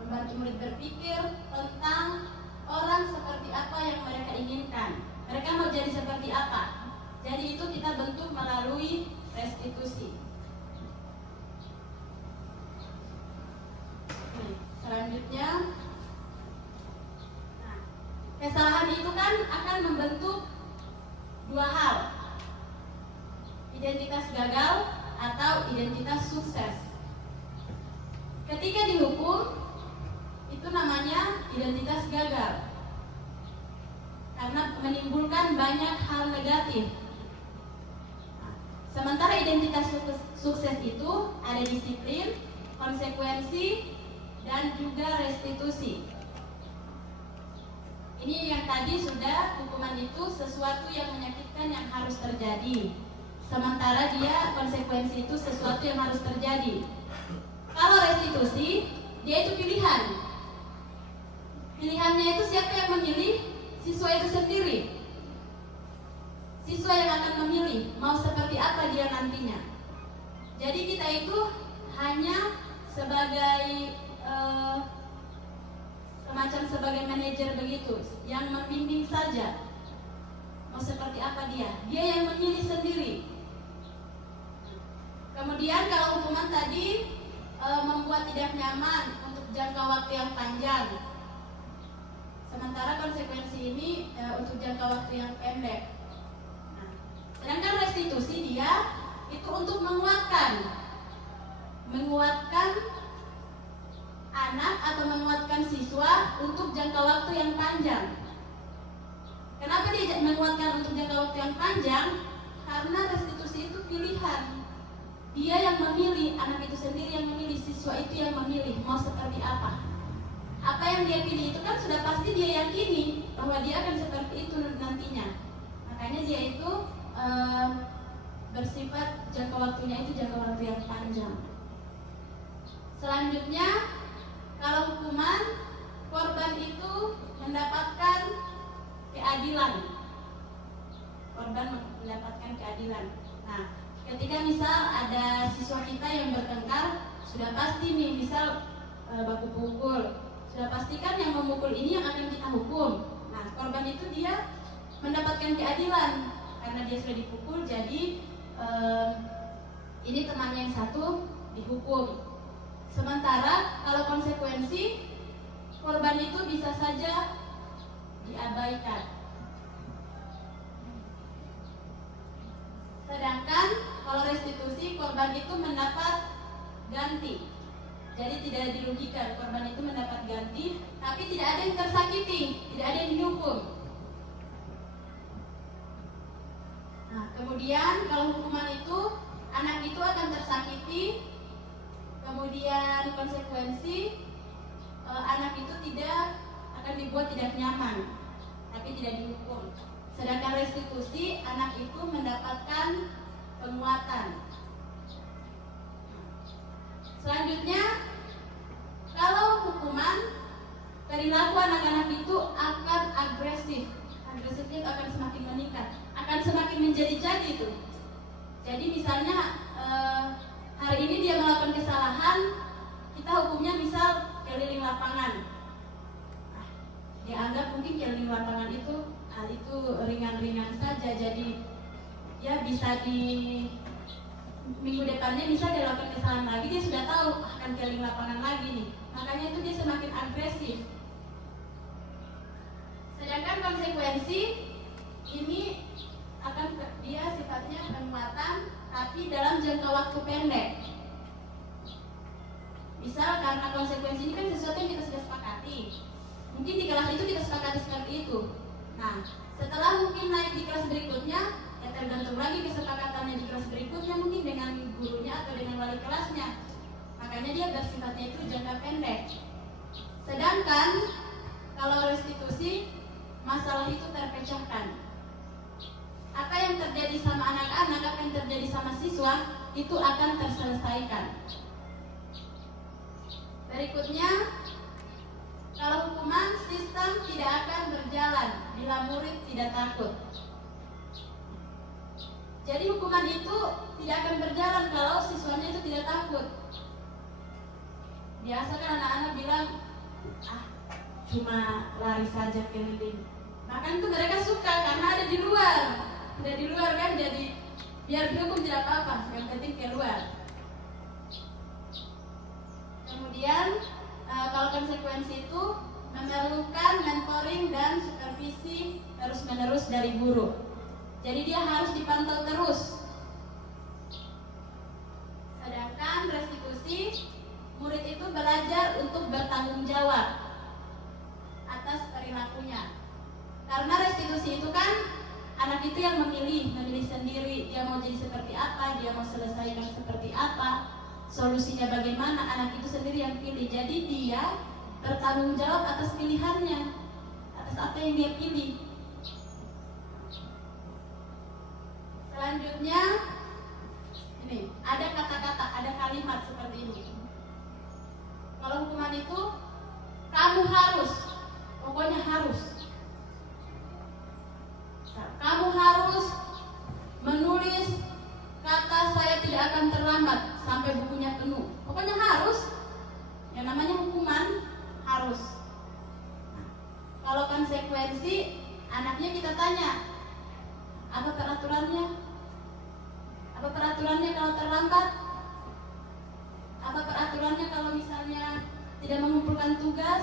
membantu murid berpikir tentang orang seperti apa yang mereka inginkan. Mereka mau jadi seperti apa. Jadi itu kita bentuk melalui restitusi. Selanjutnya, kesalahan itu kan akan membentuk dua hal, identitas gagal atau identitas sukses. Ketika dihukum, itu namanya identitas gagal karena menimbulkan banyak hal negatif. Sementara identitas sukses itu ada disiplin, konsekuensi, dan juga restitusi. Ini yang tadi sudah, hukuman itu sesuatu yang menyakitkan yang harus terjadi. Sementara dia konsekuensi itu sesuatu yang harus terjadi. Kalau restitusi, dia itu pilihan. Pilihannya itu siapa yang memilih? Siswa itu sendiri. Siswa yang akan memilih mau seperti apa dia nantinya. Jadi kita itu hanya sebagai semacam sebagai manajer begitu, yang membimbing saja. Mau seperti apa dia yang memilih sendiri. Kemudian kalau hukuman tadi membuat tidak nyaman untuk jangka waktu yang panjang, sementara konsekuensi ini untuk jangka waktu yang pendek. Nah, sedangkan restitusi dia itu untuk menguatkan anak atau menguatkan siswa untuk jangka waktu yang panjang. Kenapa dia menguatkan untuk jangka waktu yang panjang? Karena restitusi itu pilihan. Dia yang memilih, anak itu sendiri yang memilih, siswa itu yang memilih mau seperti apa. Apa yang dia pilih itu kan sudah pasti dia yakini bahwa dia akan seperti itu nantinya. Makanya dia itu bersifat jangka waktunya itu jangka waktu yang panjang. Selanjutnya, kalau hukuman, korban itu mendapatkan keadilan. Korban mendapatkan keadilan. Nah, ketika misal ada siswa kita yang bertengkar, sudah pasti nih, misal baku pukul, sudah pastikan yang memukul ini yang akan kita hukum. Nah, korban itu dia mendapatkan keadilan karena dia sudah dipukul, jadi ini temannya yang satu dihukum. Sementara kalau konsekuensi, korban itu bisa saja diabaikan. Sedangkan kalau restitusi, korban itu mendapat ganti. Jadi tidak dirugikan, korban itu mendapat ganti, tapi tidak ada yang tersakiti, tidak ada yang dihukum. Nah, kemudian kalau hukuman itu, anak itu akan tersakiti. Kemudian konsekuensi, anak itu tidak akan dibuat tidak nyaman, tapi tidak dihukum. Sedangkan restitusi, anak itu mendapatkan penguatan. Selanjutnya, kalau hukuman, perilaku anak-anak itu akan agresif. Agresifnya itu akan semakin meningkat, akan semakin menjadi-jadi itu. Jadi misalnya hari ini dia melakukan kesalahan, kita hukumnya misal keliling lapangan. Nah, dianggap mungkin keliling lapangan itu hal itu ringan-ringan saja, jadi ya bisa di minggu depannya bisa dia lakukan kesalahan lagi, dia sudah tahu akan keliling lapangan lagi nih. Makanya itu dia semakin agresif. Sedangkan konsekuensi ini akan dia sifatnya penguatan, tapi dalam jangka waktu pendek. Misal karena konsekuensi ini kan sesuatu yang kita sudah sepakati. Mungkin di kelas itu kita sepakati seperti itu. Nah, setelah mungkin naik di kelas berikutnya, ya tergantung lagi kesepakatannya di kelas berikutnya, mungkin dengan gurunya atau dengan wali kelasnya. Makanya dia bersifatnya itu jangka pendek. Sedangkan kalau restitusi, masalah itu terpecahkan. Apa yang terjadi sama anak-anak, apa yang terjadi sama siswa, itu akan terselesaikan. Berikutnya, kalau hukuman, sistem tidak akan berjalan bila murid tidak takut. Jadi hukuman itu tidak akan berjalan kalau siswanya itu tidak takut. Biasa kan anak-anak bilang, cuma lari saja keliling. Bahkan itu mereka suka karena ada di luar. Udah di luar kan, jadi biar dihukum tidak apa-apa, yang penting keluar. Kemudian kalau konsekuensi itu memerlukan mentoring dan supervisi terus-menerus dari guru. Jadi dia harus dipantau terus. Sedangkan restitusi, murid itu belajar untuk bertanggung jawab atas perilakunya. Karena restitusi itu kan anak itu yang memilih sendiri, dia mau jadi seperti apa, dia mau selesaikan seperti apa, solusinya bagaimana, anak itu sendiri yang pilih. Jadi dia bertanggung jawab atas pilihannya, atas apa yang dia pilih. Selanjutnya, ini ada kata-kata, ada kalimat seperti ini. Kalau hukuman itu, kamu harus, pokoknya harus. Kamu harus menulis kata saya tidak akan terlambat sampai bukunya penuh. Pokoknya harus. Yang namanya hukuman harus. Nah, kalau konsekuensi, anaknya kita tanya, apa peraturannya? Apa peraturannya kalau terlambat? Apa peraturannya kalau misalnya tidak mengumpulkan tugas?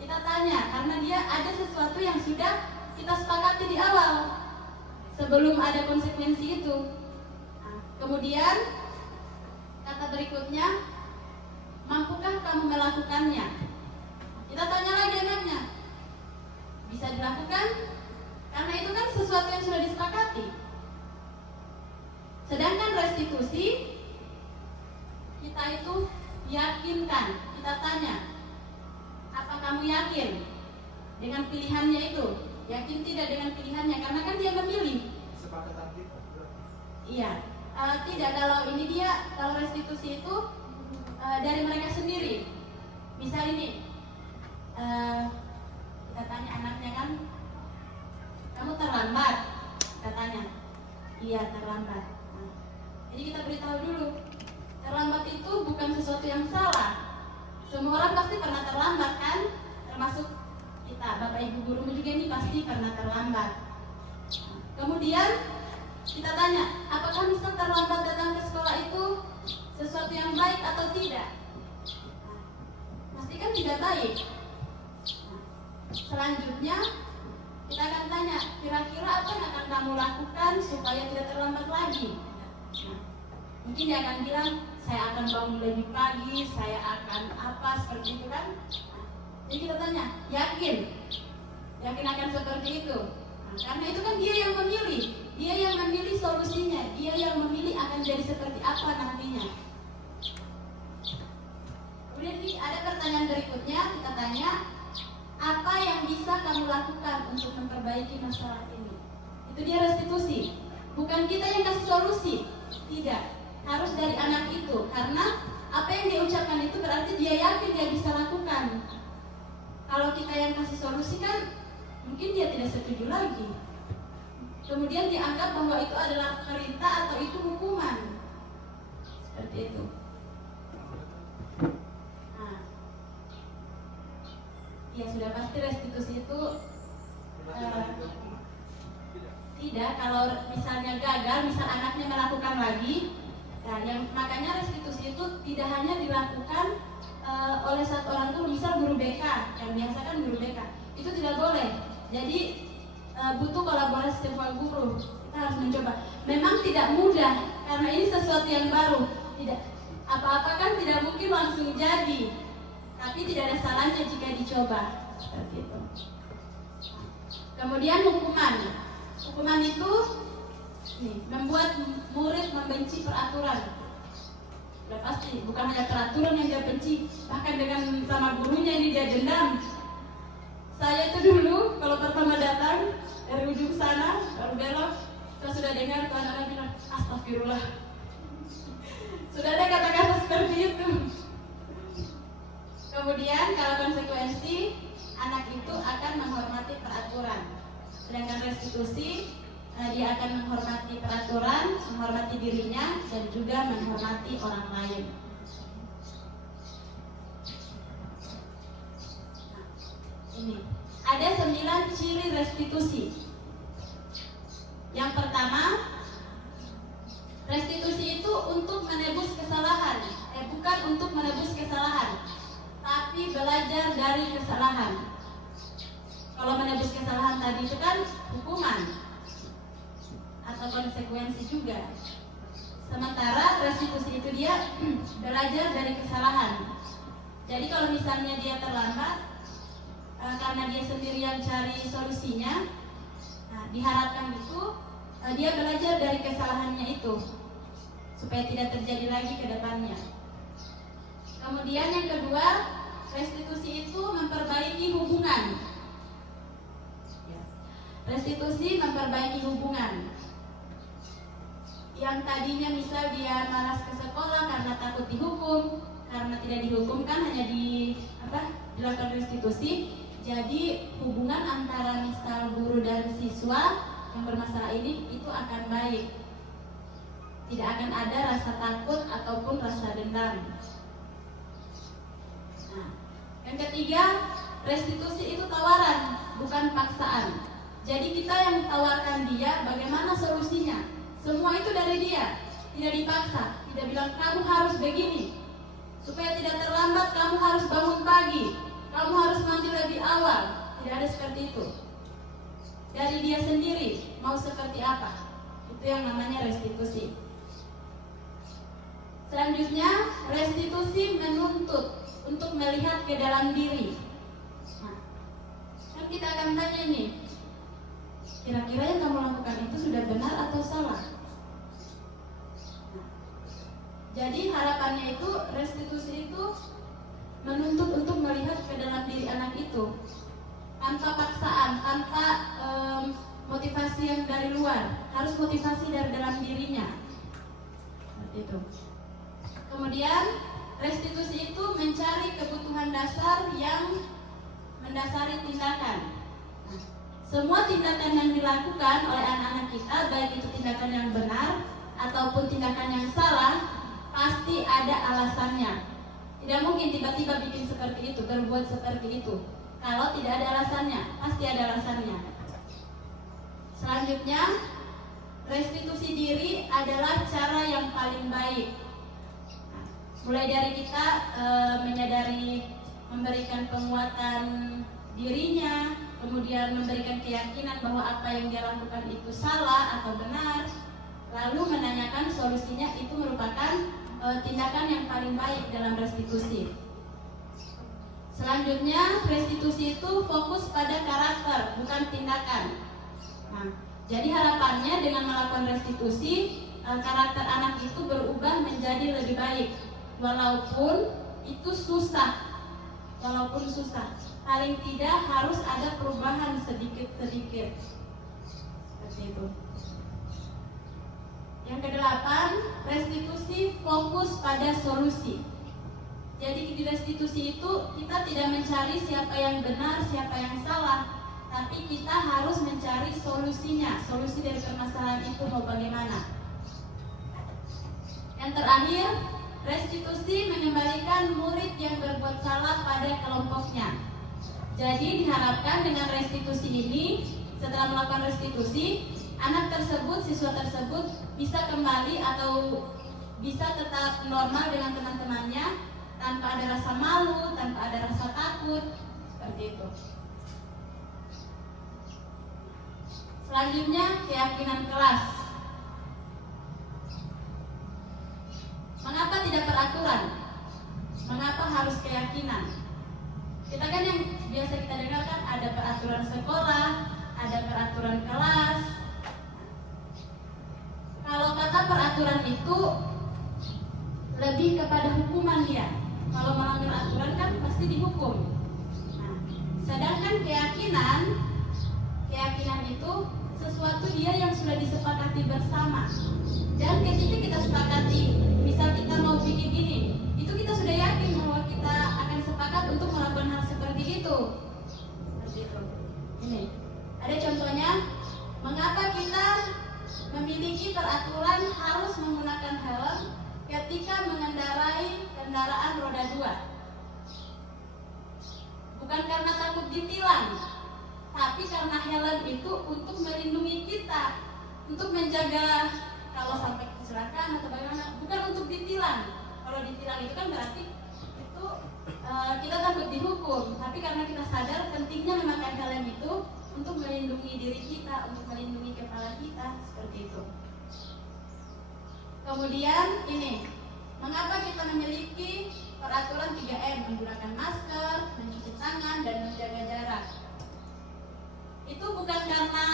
Kita tanya, karena dia ada sesuatu yang sudah kita sepakati di awal sebelum ada konsekuensi itu. Nah, kemudian kata berikutnya, mampukah kamu melakukannya? Kita tanya lagi anaknya, bisa dilakukan? Karena itu kan sesuatu yang sudah disepakati. restitusi, kita itu yakinkan, kita tanya, apa kamu yakin dengan pilihannya itu? Yakin tidak dengan pilihannya? Karena kan dia memilih. Kesepakatan kita. Iya. Tidak, kalau restitusi itu dari mereka sendiri. Misal ini, kita tanya anaknya kan, kamu terlambat? Kita tanya, iya terlambat. Jadi kita beritahu dulu, terlambat itu bukan sesuatu yang salah. Semua orang pasti pernah terlambat kan, termasuk kita, bapak ibu gurumu juga ini pasti pernah terlambat. Kemudian kita tanya, apakah misal terlambat datang ke sekolah itu sesuatu yang baik atau tidak? Pastikan tidak baik. Selanjutnya kita akan tanya, kira-kira apa yang akan kamu lakukan supaya tidak terlambat lagi? Mungkin dia akan bilang, saya akan bangun lebih pagi, saya akan apa, seperti itu kan. Jadi kita tanya, yakin akan seperti itu? Karena itu kan dia yang memilih solusinya, dia yang memilih akan jadi seperti apa nantinya. Kemudian ini ada pertanyaan berikutnya, kita tanya, apa yang bisa kamu lakukan untuk memperbaiki masalah ini? Itu dia restitusi. Bukan kita yang kasih solusi, tidak. Harus dari anak itu, karena apa yang dia ucapkan itu berarti dia yakin dia bisa lakukan. Kalau kita yang kasih solusi kan mungkin dia tidak setuju lagi. Kemudian dianggap bahwa itu adalah perintah atau itu hukuman. Seperti itu. Nah, ya sudah pasti restitusi itu tidak. Kalau misalnya gagal, misal anaknya melakukan lagi, nah, makanya restitusi itu tidak hanya dilakukan oleh satu orang guru, misal guru BK, yang biasa kan guru BK, itu tidak boleh. Jadi butuh kolaborasi semua guru. Kita harus mencoba. Memang tidak mudah karena ini sesuatu yang baru. Tidak apa-apa kan tidak mungkin langsung jadi. Tapi tidak ada salahnya jika dicoba. Seperti itu. Kemudian hukuman. Hukuman itu membuat murid membenci peraturan. Sudah pasti, bukan hanya peraturan yang dia benci, bahkan dengan sama gurunya ini dia dendam. Saya itu dulu kalau pertama datang dari ujung sana baru belok, saya sudah dengar tuh anak-anak bilang astagfirullah. Sudah ada kata-kata seperti itu. Kemudian kalau konsekuensi, anak itu akan menghormati peraturan. Sedangkan restitusi, dia akan menghormati peraturan, menghormati dirinya, dan juga menghormati orang lain. Ini ada 9 ciri restitusi. Yang pertama, restitusi itu untuk menebus kesalahan, bukan untuk menebus kesalahan, tapi belajar dari kesalahan. Kalau menebus kesalahan tadi itu kan hukuman atau konsekuensi juga. Sementara restitusi itu dia belajar dari kesalahan. Jadi kalau misalnya dia terlambat karena dia sendiri yang cari solusinya, diharapkan itu dia belajar dari kesalahannya itu supaya tidak terjadi lagi ke depannya. Kemudian yang kedua, restitusi itu memperbaiki hubungan. Restitusi memperbaiki hubungan. Yang tadinya misal dia malas ke sekolah karena takut dihukum, karena tidak dihukum kan hanya dilakukan restitusi. Jadi hubungan antara misal guru dan siswa yang bermasalah ini itu akan baik. Tidak akan ada rasa takut ataupun rasa dendam. Nah, yang ketiga, restitusi itu tawaran, bukan paksaan. Jadi kita yang tawarkan dia bagaimana solusinya. Semua itu dari dia, tidak dipaksa. Tidak bilang kamu harus begini, supaya tidak terlambat kamu harus bangun pagi, kamu harus mandi lebih awal. Tidak ada seperti itu. Dari dia sendiri mau seperti apa, itu yang namanya restitusi. Selanjutnya, restitusi menuntut untuk melihat ke dalam diri. Nah, kan kita akan tanya ini, kira-kira yang kamu lakukan itu sudah benar atau salah? Nah, Jadi harapannya itu restitusi itu menuntut untuk melihat ke dalam diri anak itu tanpa paksaan, tanpa motivasi yang dari luar, harus motivasi dari dalam dirinya. Seperti itu. Kemudian restitusi itu mencari kebutuhan dasar yang mendasari tindakan. Nah, semua tindakan yang dilakukan oleh anak-anak kita, baik itu tindakan yang benar ataupun tindakan yang salah, pasti ada alasannya. Tidak mungkin tiba-tiba bikin seperti itu, berbuat seperti itu. Kalau tidak ada alasannya, pasti ada alasannya. Selanjutnya, restitusi diri adalah cara yang paling baik. Nah, mulai dari kita menyadari, memberikan penguatan dirinya, kemudian memberikan keyakinan bahwa apa yang dia lakukan itu salah atau benar, lalu menanyakan solusinya, itu merupakan tindakan yang paling baik dalam restitusi. Selanjutnya, restitusi itu fokus pada karakter, bukan tindakan. Nah, jadi harapannya dengan melakukan restitusi, karakter anak itu berubah menjadi lebih baik, walaupun itu susah. Paling tidak harus ada perubahan sedikit-sedikit. Seperti itu. Yang kedelapan, restitusi fokus pada solusi. Jadi di restitusi itu kita tidak mencari siapa yang benar, siapa yang salah, tapi kita harus mencari solusinya, solusi dari permasalahan itu mau bagaimana. Yang terakhir, restitusi mengembalikan murid yang berbuat salah pada kelompoknya. Jadi diharapkan dengan restitusi ini, setelah melakukan restitusi, anak tersebut, siswa tersebut bisa kembali atau bisa tetap normal dengan teman-temannya, tanpa ada rasa malu, tanpa ada rasa takut, seperti itu. Selanjutnya, keyakinan kelas. Mengapa tidak peraturan? Mengapa harus keyakinan? Kita kan yang biasa kita dengar kan ada peraturan sekolah, ada peraturan kelas. Kalau kata peraturan itu lebih kepada hukuman dia. Kalau melanggar aturan kan pasti dihukum. Nah, sedangkan keyakinan itu sesuatu dia yang sudah disepakati bersama. Dan ketika kita sepakati, misal kita mau bikin ini, itu kita sudah yakin bahwa kita akan sepakat untuk melakukan hal seperti itu. Seperti itu. Ini ada contohnya, mengapa kita memiliki peraturan harus menggunakan helm ketika mengendarai kendaraan roda 2. Bukan karena takut ditilang, tapi karena helm itu untuk melindungi kita, untuk menjaga kalau sampai kecelakaan atau bagaimana, bukan untuk ditilang. Kalau ditilang itu kan berarti itu kita takut dihukum, tapi karena kita sadar pentingnya memakai helm itu untuk melindungi diri kita, untuk melindungi kepala kita, seperti itu. Kemudian ini, mengapa kita memiliki peraturan 3M, menggunakan masker, mencuci tangan, dan menjaga jarak? Itu bukan karena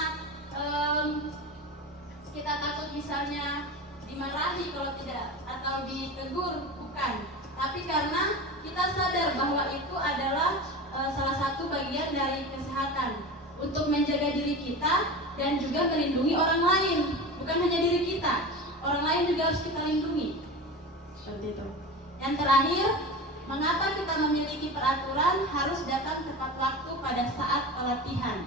kita takut misalnya dimarahi kalau tidak, atau ditegur, bukan. Tapi karena kita sadar bahwa itu adalah salah satu bagian dari kesehatan, untuk menjaga diri kita dan juga melindungi orang lain. Bukan hanya diri kita, orang lain juga harus kita lindungi. Seperti itu. Yang terakhir, mengapa kita memiliki peraturan harus datang tepat waktu pada saat pelatihan?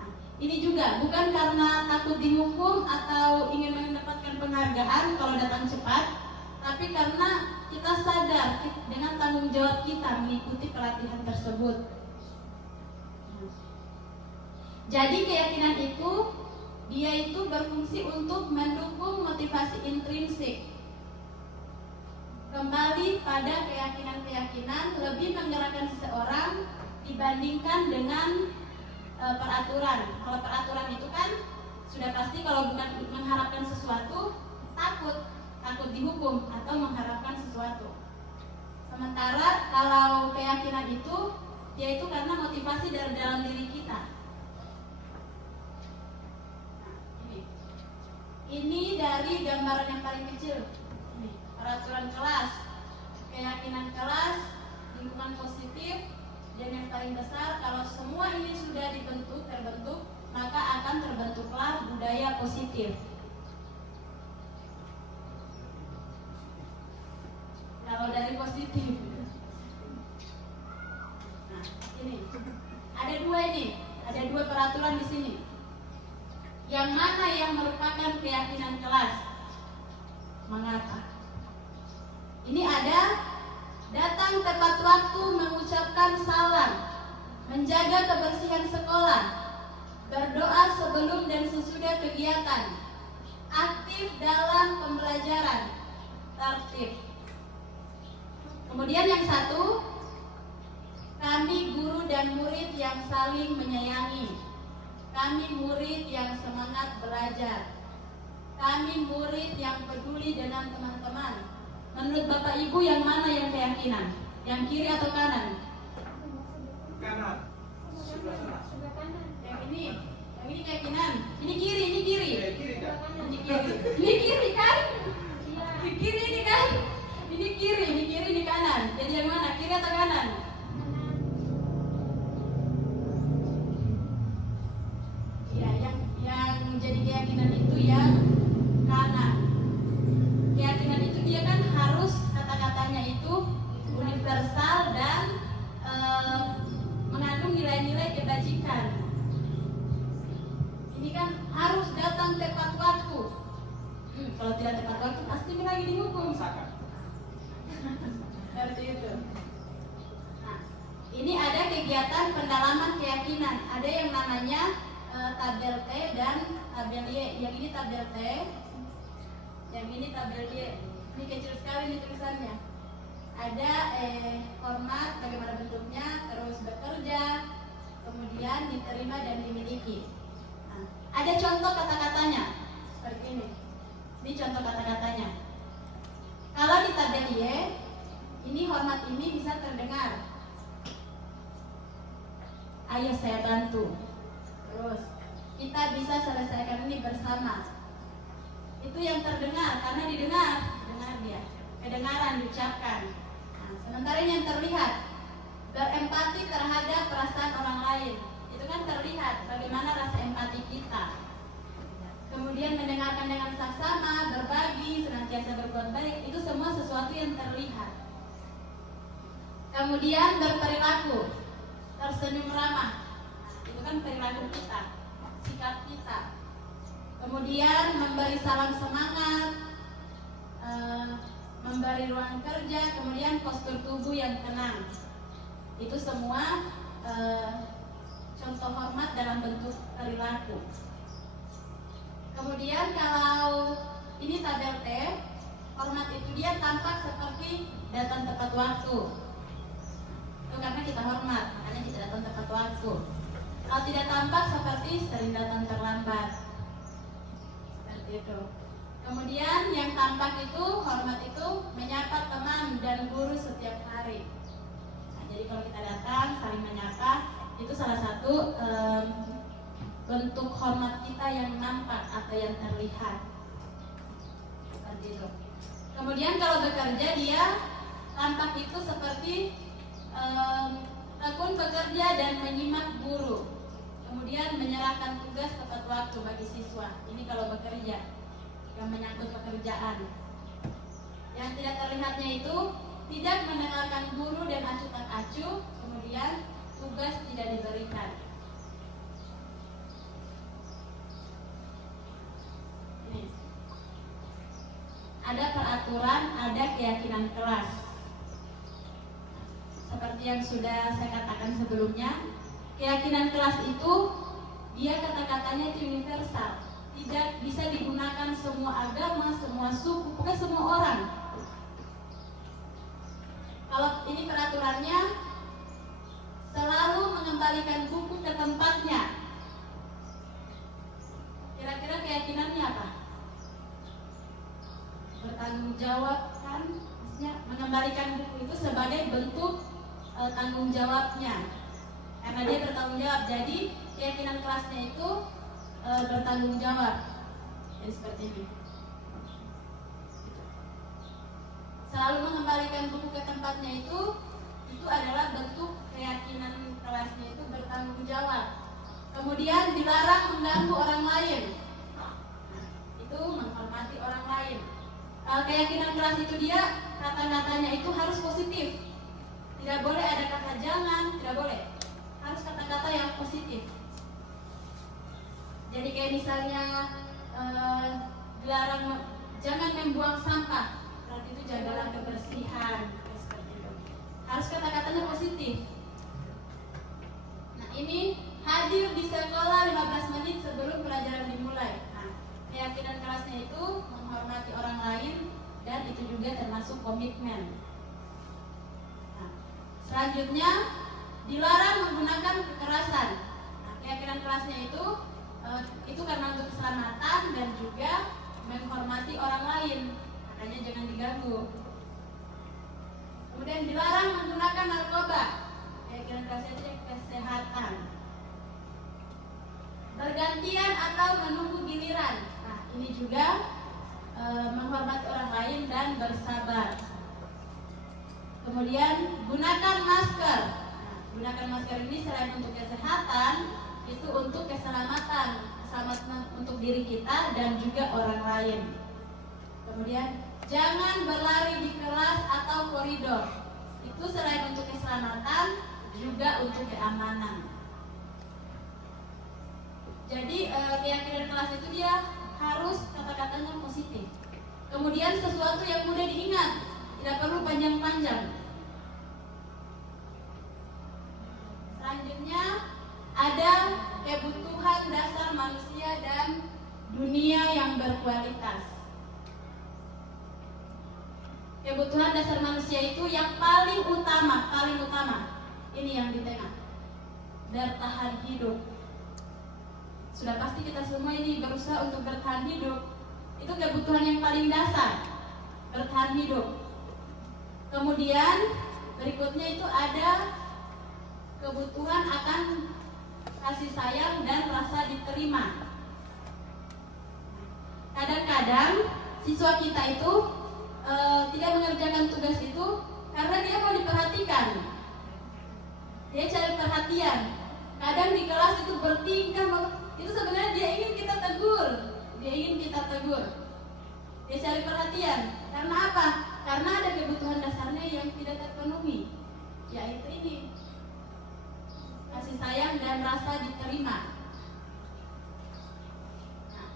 Nah, ini juga bukan karena takut dihukum atau ingin mendapatkan penghargaan kalau datang cepat, tapi karena kita sadar dengan tanggung jawab kita mengikuti pelatihan tersebut. Jadi keyakinan itu, dia itu berfungsi untuk mendukung motivasi intrinsik. Kembali pada keyakinan-keyakinan lebih menggerakkan seseorang dibandingkan dengan peraturan. Kalau peraturan itu kan sudah pasti kalau bukan mengharapkan sesuatu, takut dihukum atau mengharapkan sesuatu. Sementara kalau keyakinan itu, dia itu karena motivasi dari dalam diri kita. Ini dari gambaran yang paling kecil. peraturan kelas, keyakinan kelas, lingkungan positif, dan yang paling besar, kalau semua ini sudah terbentuk, maka akan terbentuklah budaya positif. Kalau dari positif, nah ini ada dua peraturan di sini. Yang mana yang merupakan keyakinan kelas? Mengapa? Ini ada datang tepat waktu mengucapkan salam, menjaga kebersihan sekolah, berdoa sebelum dan sesudah kegiatan, aktif dalam pembelajaran, tertib. Kemudian yang satu, kami guru dan murid yang saling menyayangi, kami murid yang semangat belajar, kami murid yang peduli dengan teman-teman. Menurut Bapak Ibu yang mana yang keyakinan? Yang kiri atau kanan? Kanan. Sebelah sana. Yang ini keyakinan. Ini kiri. Kiri kan? Ini kiri kan? Ini kiri ini kan? Ini kiri, ini kanan. Jadi yang mana? Kiri atau kanan? Ya, yang jadi keyakinan itu yang kanan. Keyakinan itu dia kan harus kata-katanya itu universal dan mengandung nilai-nilai kebajikan. Ini kan harus datang tepat waktu. Kalau tidak tepat waktu pasti lagi dihukum. Seperti itu. Nah, ini ada kegiatan pendalaman keyakinan. Ada yang namanya tabel T dan tabel Y. Yang ini tabel T. Yang ini tabel Y. Ini kecil sekali nih tulisannya. Ada hormat, bagaimana bentuknya, terus bekerja, kemudian diterima dan dimiliki. Nah, ada contoh kata-katanya seperti ini. Ini contoh kata-katanya. Kalau di tabel Y, ini hormat ini bisa terdengar. Ayo saya bantu. Terus kita bisa selesaikan ini bersama. Itu yang terdengar karena dengar dia, kedengaran diucapkan. Nah, sementara yang terlihat berempati terhadap perasaan orang lain, itu kan terlihat bagaimana rasa empati kita. Kemudian mendengarkan dengan saksama, berbagi, senantiasa berbuat baik, itu semua sesuatu yang terlihat. Kemudian berperilaku, tersenyum ramah, itu kan perilaku kita, sikap kita. Kemudian memberi salam semangat, memberi ruang kerja, kemudian postur tubuh yang tenang. Itu semua contoh hormat dalam bentuk perilaku. Kemudian kalau ini tabel T, hormat itu dia tampak seperti datang tepat waktu. Itu karena kita hormat, makanya kita datang tepat waktu. Kalau tidak tampak seperti sering datang terlambat. Itu. Kemudian yang tampak itu hormat itu menyapa teman dan guru setiap hari. Nah, jadi kalau kita datang saling menyapa itu salah satu bentuk hormat kita yang nampak atau yang terlihat. Seperti itu. Kemudian kalau bekerja dia tampak itu seperti tekun bekerja dan menyimak guru. Kemudian menyerahkan tugas tepat waktu bagi siswa. Ini kalau bekerja, yang menyangkut pekerjaan. Yang tidak terlihatnya itu tidak mendengarkan guru dan acuh tak acuh, kemudian tugas tidak diberikan. Ini. Ada peraturan, ada keyakinan kelas. Seperti yang sudah saya katakan sebelumnya, keyakinan kelas itu dia kata-katanya itu universal, tidak bisa digunakan semua agama, semua suku, bukan semua orang. Kalau ini peraturannya selalu mengembalikan buku ke tempatnya. Kira-kira keyakinannya apa? Bertanggung jawab kan, maksudnya mengembalikan buku itu sebagai bentuk tanggung jawabnya. Karena dia bertanggung jawab, jadi keyakinan kelasnya itu bertanggung jawab. Jadi seperti ini. selalu mengembalikan buku ke tempatnya itu adalah bentuk keyakinan kelasnya itu bertanggung jawab. Kemudian dilarang mengganggu orang lain. Itu menghormati orang lain. Keyakinan kelas itu dia kata-katanya itu harus positif. Tidak boleh ada kata jangan, tidak boleh. Harus kata-kata yang positif. Jadi kayak misalnya dilarang jangan membuang sampah, berarti itu jagalah kebersihan, seperti itu. Harus kata-katanya positif. Nah, ini hadir di sekolah 15 menit sebelum pelajaran dimulai. Nah, keyakinan kelasnya itu menghormati orang lain dan itu juga termasuk komitmen. Nah, selanjutnya dilarang menggunakan kekerasan. Nah, keyakinan kelasnya itu karena untuk keselamatan dan juga menghormati orang lain, makanya jangan diganggu. Kemudian dilarang menggunakan narkoba, keyakinan kelasnya itu kesehatan. Bergantian atau menunggu giliran, nah ini juga menghormati orang lain dan bersabar. Kemudian gunakan masker. Nah, gunakan masker ini selain untuk kesehatan, itu untuk keselamatan untuk diri kita dan juga orang lain. Kemudian jangan berlari di kelas atau koridor. Itu selain untuk keselamatan juga untuk keamanan. Jadi keyakinan kelas itu dia harus kata-katanya positif. Kemudian sesuatu yang mudah diingat, tidak perlu panjang-panjang. Selanjutnya ada kebutuhan dasar manusia dan dunia yang berkualitas. Kebutuhan dasar manusia itu yang paling utama, ini yang di tengah, bertahan hidup. Sudah pasti kita semua ini berusaha untuk bertahan hidup. Itu kebutuhan yang paling dasar, bertahan hidup. Kemudian berikutnya itu ada kebutuhan akan kasih sayang dan rasa diterima. Kadang-kadang siswa kita itu tidak mengerjakan tugas itu karena dia mau diperhatikan. Dia cari perhatian. Kadang di kelas itu bertingkah, itu sebenarnya dia ingin kita tegur. Dia cari perhatian. Karena apa? Karena ada kebutuhan dasarnya yang tidak terpenuhi, yaitu ini, kasih sayang dan rasa diterima. Nah,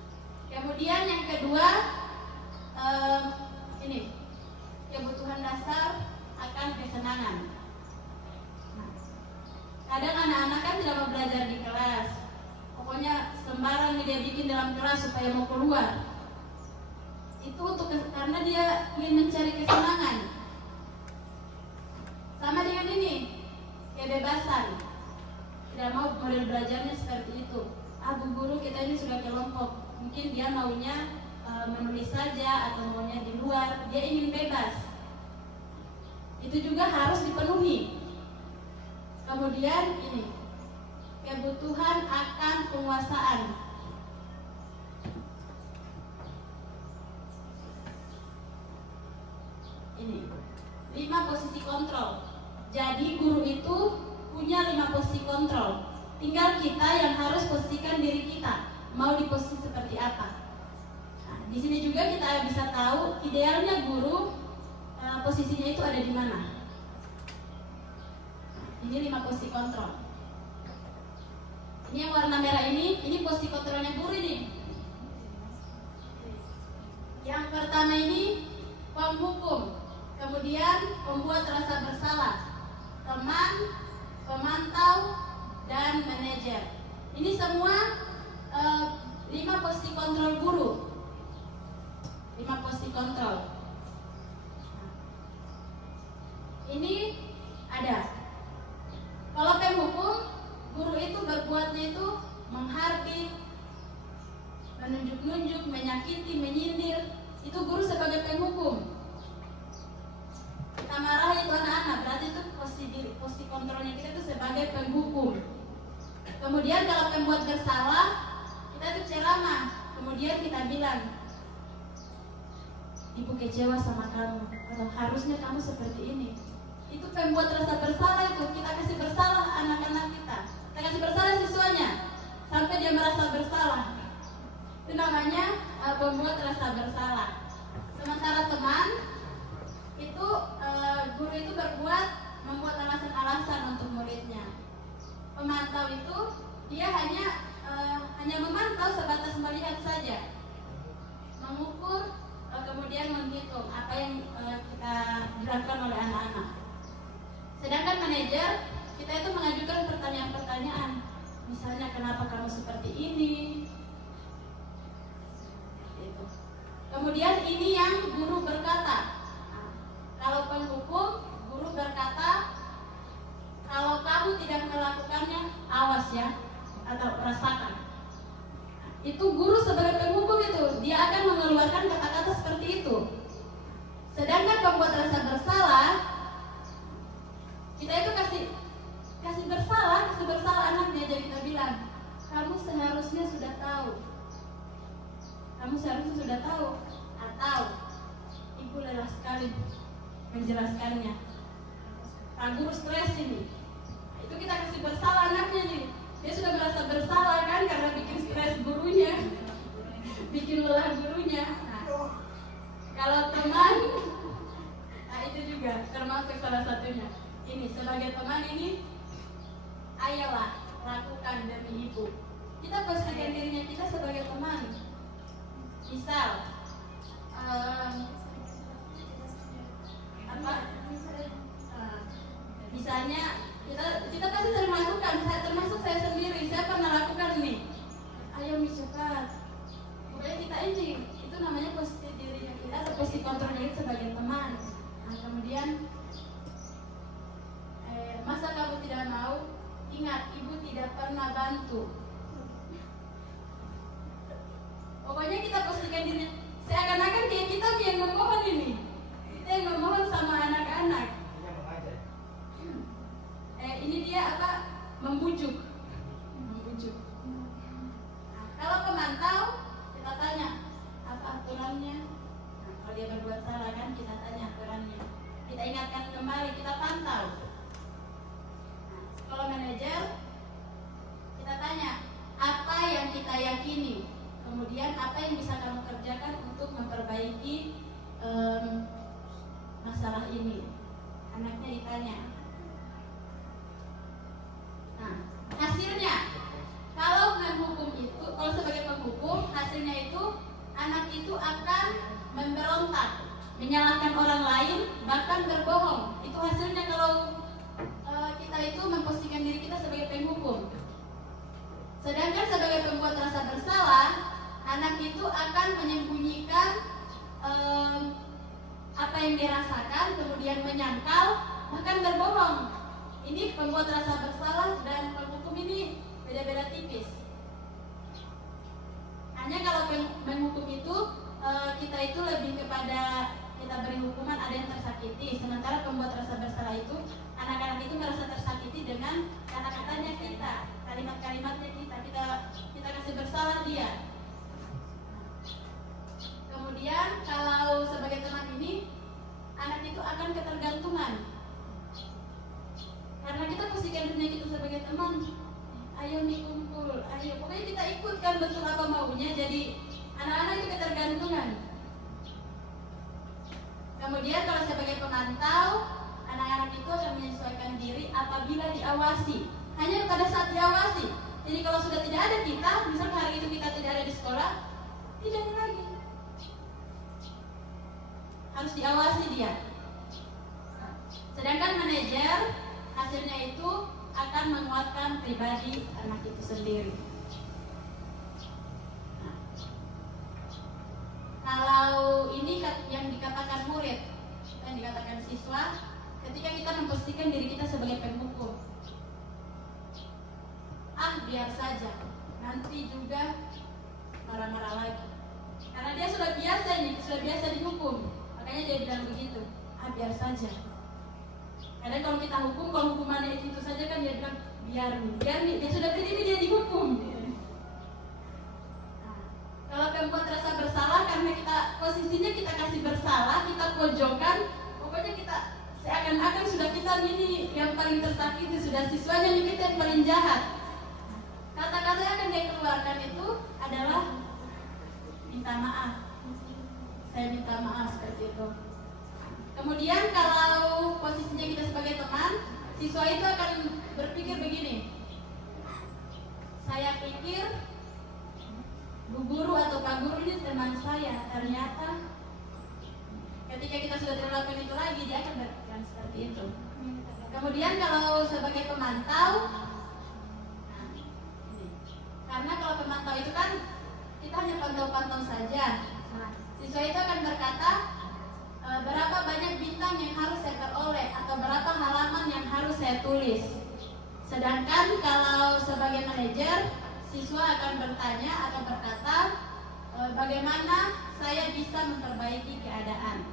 kemudian yang kedua, ini kebutuhan dasar akan kesenangan. Nah, kadang anak-anak kan tidak mau belajar di kelas, pokoknya sembarang dia bikin dalam kelas supaya mau keluar. Itu karena dia ingin mencari kesenangan. Sama dengan ini, kebebasan. Tidak mau model belajarnya seperti itu. Bu guru kita ini sudah kelompok, mungkin dia maunya menulis saja atau maunya di luar, dia ingin bebas. Itu juga harus dipenuhi. Kemudian ini, kebutuhan akan penguasaan. Ini 5 posisi kontrol. Jadi guru itu punya 5 posisi kontrol. Tinggal kita yang harus posisikan diri kita, mau di posisi seperti apa. Nah, di sini juga kita bisa tahu idealnya guru posisinya itu ada di mana. Nah, ini 5 posisi kontrol. Ini yang warna merah ini posisi kontrolnya guru ini. Yang pertama ini penghukum, kemudian pembuat rasa bersalah, teman, pemantau, dan manajer. Ini semua 5 posisi kontrol guru. 5 posisi kontrol. Ini ada. Kalau penghukum, guru itu berbuatnya itu menghardik, menunjuk-nunjuk, menyakiti, menyindir. Itu guru sebagai penghukum. Kita marah itu anak-anak, berarti itu posisi kontrolnya kita itu sebagai penghukum. Kemudian kalau pembuat bersalah, kita itu ceramah. Kemudian kita bilang, ibu kecewa sama kamu, atau harusnya kamu seperti ini. Itu pembuat rasa bersalah itu. Kita kasih bersalah anak-anak kita. Kita kasih bersalah siswanya sampai dia merasa bersalah. Itu namanya pembuat rasa bersalah. Sementara teman itu guru itu membuat alasan-alasan untuk muridnya. Pemantau itu dia hanya memantau sebatas melihat saja, mengukur, kemudian menghitung apa yang kita dilakukan oleh anak-anak. Sedangkan manajer, kita itu mengajukan pertanyaan-pertanyaan, misalnya kenapa kamu seperti ini, gitu. Kemudian ini yang guru berkata. Kalau penghukum, guru berkata, kalau kamu tidak melakukannya, awas ya, atau rasakan. Itu guru sebagai penghukum itu, dia akan mengeluarkan kata-kata seperti itu. Sedangkan pembuat rasa bersalah, kita itu kasih bersalah anaknya. Jadi kita bilang, kamu seharusnya sudah tahu, atau ibu lelah sekali menjelaskannya. Pak guru stres ini. Itu kita kasih bersalah anaknya nih. Dia sudah merasa bersalah kan karena bikin stres gurunya, bikin lelah gurunya. Nah, kalau teman, nah itu juga termasuk salah satunya. Ini sebagai teman ini, ayolah lakukan demi ibu. Kita pastikan dirinya kita sebagai teman. Misal, misalnya kita pasti sering melakukan. Termasuk saya sendiri, saya pernah lakukan nih. Ayo Mi cepat. Pokoknya kita ini, itu namanya posisi dirinya kita atau posisi kontrol diri sebagai teman. Nah kemudian masa kamu tidak mau? Ingat, ibu tidak pernah bantu. Pokoknya kita posisikan dirinya. Seakan-akan kayak kita yang memohon ini. Kita yang memohon sama anak-anak. Ini dia apa? Membujuk. Nah, kalau pemantau, kita tanya apa aturannya. Nah, kalau dia berbuat salah kan, kita tanya aturannya. Kita ingatkan kembali, kita pantau. Nah, kalau manajer, kita tanya apa yang kita yakini. Kemudian apa yang bisa kamu kerjakan untuk memperbaiki masalah ini. Anaknya ditanya. Nah, hasilnya kalau sebagai penghukum, hasilnya itu anak itu akan memberontak, menyalahkan orang lain, bahkan berbohong. Itu hasilnya kalau kita itu memposisikan diri kita sebagai penghukum. Sedangkan sebagai pembuat rasa bersalah, anak itu akan menyembunyikan apa yang dirasakan, kemudian menyangkal, bahkan berbohong. Ini pembuat rasa bersalah dan penghukum ini beda-beda tipis. Hanya kalau menghukum itu kita itu lebih kepada kita beri hukuman ada yang tersakiti. Sementara pembuat rasa bersalah itu anak-anak itu merasa tersakiti dengan kata-katanya kita, kalimat-kalimatnya kita kasih bersalah dia. Kemudian kalau sebagai teman ini anak itu akan ketergantungan. Karena kita posisikan dunia kita sebagai teman, ayo nih kumpul, ayo. Pokoknya kita ikutkan betul apa maunya, jadi anak-anak itu ketergantungan. Kemudian kalau sebagai pemantau, anak-anak itu akan menyesuaikan diri apabila diawasi. Hanya pada saat diawasi. Jadi kalau sudah tidak ada kita, misalnya hari itu kita tidak ada di sekolah, tidak ada lagi. Harus diawasi dia. Sedangkan manajer hasilnya itu akan menguatkan pribadi anak itu sendiri. Nah, kalau ini yang dikatakan murid, yang dikatakan siswa, ketika kita memposisikan diri kita sebagai penghukum, biar saja, nanti juga marah-marah lagi. Karena dia sudah biasa dihukum, makanya dia bilang begitu, biar saja. Kadang kalau kita hukum, kalau hukumannya itu saja kan dia bilang biar nih, dia sudah berdiri dia dihukum. Nah, kalau pembuat rasa bersalah karena karena kita posisinya kita kasih bersalah, kita pojokkan, pokoknya kita seakan-akan sudah kita ini yang paling tersakiti, sudah siswanya ini kita yang paling jahat. Kata-kata yang akan dia keluarkan itu adalah minta maaf. Saya minta maaf seperti itu. Kemudian kalau posisinya kita sebagai teman, siswa itu akan berpikir begini. Saya pikir Bu Guru atau Pak Guru ini teman saya, ternyata ketika kita sudah tidak melakukan itu lagi, dia akan berpikiran seperti itu. Kemudian kalau sebagai pemantau, karena kalau pemantau itu kan kita hanya pantau-pantau saja. Nah, siswa itu akan berkata berapa banyak bintang yang harus saya peroleh atau berapa halaman yang harus saya tulis. Sedangkan kalau sebagai manajer, siswa akan bertanya atau berkata bagaimana saya bisa memperbaiki keadaan.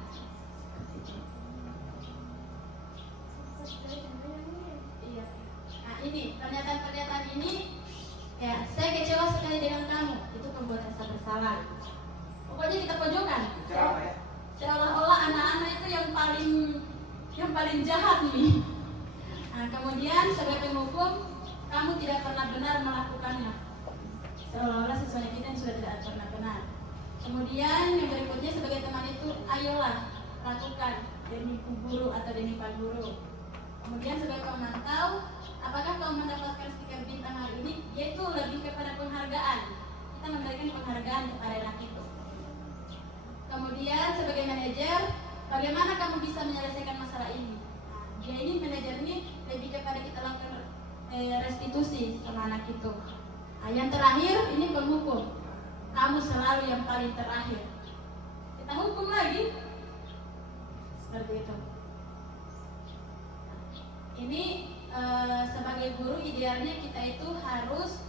Iya. Nah ini pernyataan-pernyataan ini, ya saya kecewa sekali dengan kamu, itu membuat rasa bersalah. Pokoknya kita pojokkan. Seolah-olah anak-anak itu yang paling jahat nih. Nah, kemudian sebagai penghukum, kamu tidak pernah benar melakukannya. Seolah-olah siswanya kita yang sudah tidak pernah benar. Kemudian yang berikutnya sebagai teman itu, ayolah lakukan demi Bu Guru atau demi Pak Guru. Kemudian sebagai pemantau, apakah kamu mendapatkan stiker bintang hari ini? Yaitu lebih kepada penghargaan. Kita memberikan penghargaan kepada anak itu. Kemudian sebagai manajer, bagaimana kamu bisa menyelesaikan masalah ini? Nah, dia ini manajer ini lebih kepada kita lakukan restitusi sama anak itu. Nah, yang terakhir ini penghukum. Kamu selalu yang paling terakhir. Kita hukum lagi. Seperti itu. Ini sebagai guru idealnya kita itu harus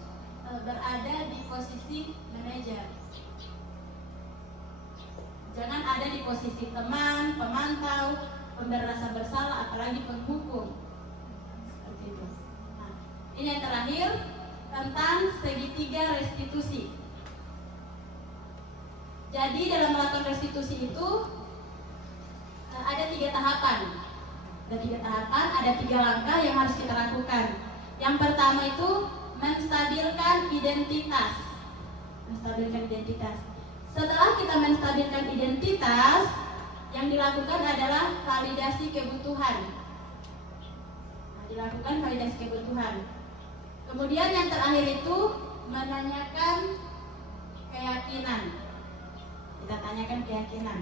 berada di posisi manajer. Jangan ada di posisi teman, pemantau, pemberi rasa bersalah, apalagi penghukum. Seperti itu. Nah, ini yang terakhir tentang segitiga restitusi. Jadi dalam melakukan restitusi itu ada 3 tahapan. Ada 3 tahapan, ada 3 langkah yang harus kita lakukan. Yang pertama itu menstabilkan identitas. Menstabilkan identitas. Setelah kita menstabilkan identitas, yang dilakukan adalah validasi kebutuhan. Nah, dilakukan validasi kebutuhan. Kemudian yang terakhir itu menanyakan keyakinan. Kita tanyakan keyakinan.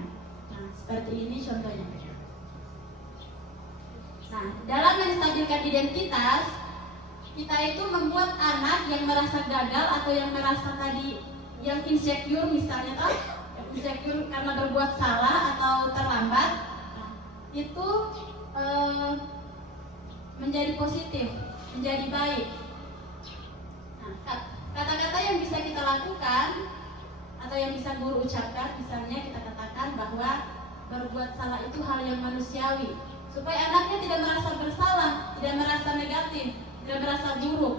Nah, seperti ini contohnya. Nah, dalam menstabilkan identitas, kita itu membuat anak yang merasa gagal atau yang merasa tadi yang insecure misalnya toh, yang insecure karena berbuat salah atau terlambat, itu menjadi positif, menjadi baik. Nah, kata-kata yang bisa kita lakukan atau yang bisa guru ucapkan, misalnya kita katakan bahwa berbuat salah itu hal yang manusiawi, supaya anaknya tidak merasa bersalah, tidak merasa negatif, tidak merasa buruk.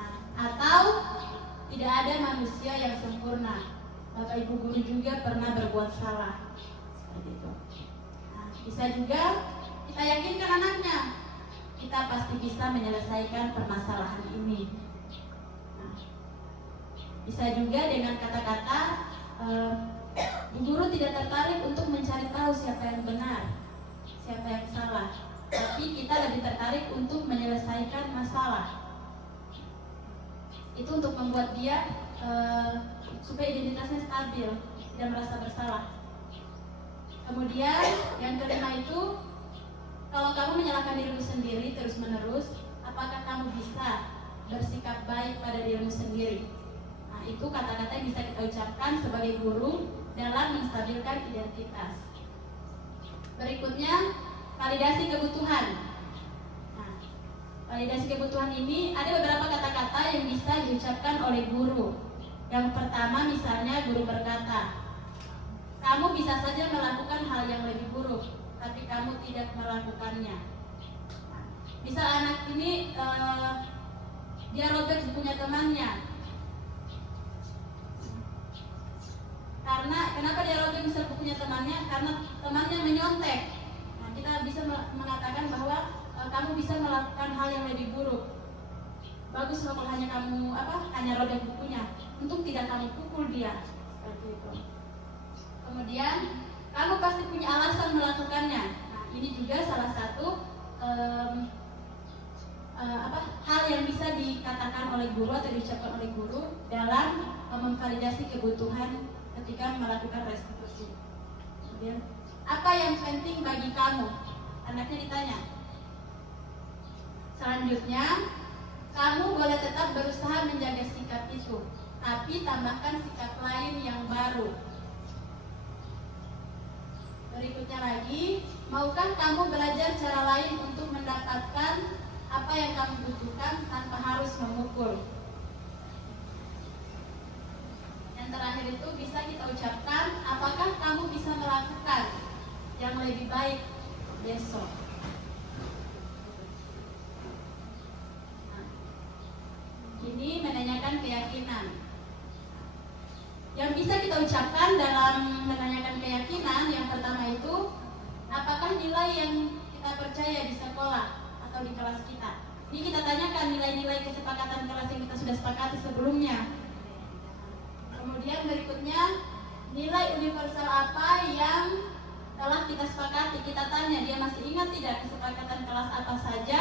Nah, atau tidak ada manusia yang sempurna. Bapak Ibu guru juga pernah berbuat salah. Seperti itu. Nah, bisa juga kita yakinkan anaknya, kita pasti bisa menyelesaikan permasalahan ini. Nah, bisa juga dengan kata-kata guru tidak tertarik untuk mencari tahu siapa yang benar, siapa yang salah, tapi kita lebih tertarik untuk menyelesaikan masalah. Itu untuk membuat dia supaya identitasnya stabil, tidak merasa bersalah. Kemudian yang kelima itu, kalau kamu menyalahkan dirimu sendiri terus-menerus, apakah kamu bisa bersikap baik pada dirimu sendiri? Nah, itu kata-kata yang bisa kita ucapkan sebagai guru dalam menstabilkan identitas. Berikutnya, validasi kebutuhan. Validasi kebutuhan ini ada beberapa kata-kata yang bisa diucapkan oleh guru. Yang pertama misalnya guru berkata, kamu bisa saja melakukan hal yang lebih buruk, tapi kamu tidak melakukannya. Misal anak ini dia robek bukunya temannya. Karena kenapa dia menyusul bukunya temannya karena temannya menyontek. Nah, kita bisa mengatakan bahwa kamu bisa melakukan hal yang lebih buruk. Bagus kalau hanya kamu hanya robek bukunya, untuk tidak kamu pukul dia, seperti itu. Kemudian kamu pasti punya alasan melakukannya. Nah, ini juga salah satu hal yang bisa dikatakan oleh guru atau diucapkan oleh guru dalam memvalidasi kebutuhan ketika melakukan restitusi. Kemudian, apa yang penting bagi kamu? Anaknya ditanya. Selanjutnya, kamu boleh tetap berusaha menjaga sikap itu, tapi tambahkan sikap lain yang baru. Berikutnya lagi, maukah kamu belajar cara lain untuk mendapatkan apa yang kamu butuhkan tanpa harus memukul? Yang terakhir itu bisa kita ucapkan, apakah kamu bisa melakukan yang lebih baik besok? Nah, ini menanyakan keyakinan. Yang bisa kita ucapkan dalam menanyakan keyakinan, yang pertama itu, apakah nilai yang kita percaya di sekolah atau di kelas kita? Ini kita tanyakan nilai-nilai kesepakatan kelas yang kita sudah sepakati sebelumnya. Kemudian berikutnya, nilai universal apa yang telah kita sepakati? Kita tanya, dia masih ingat tidak kesepakatan kelas apa saja,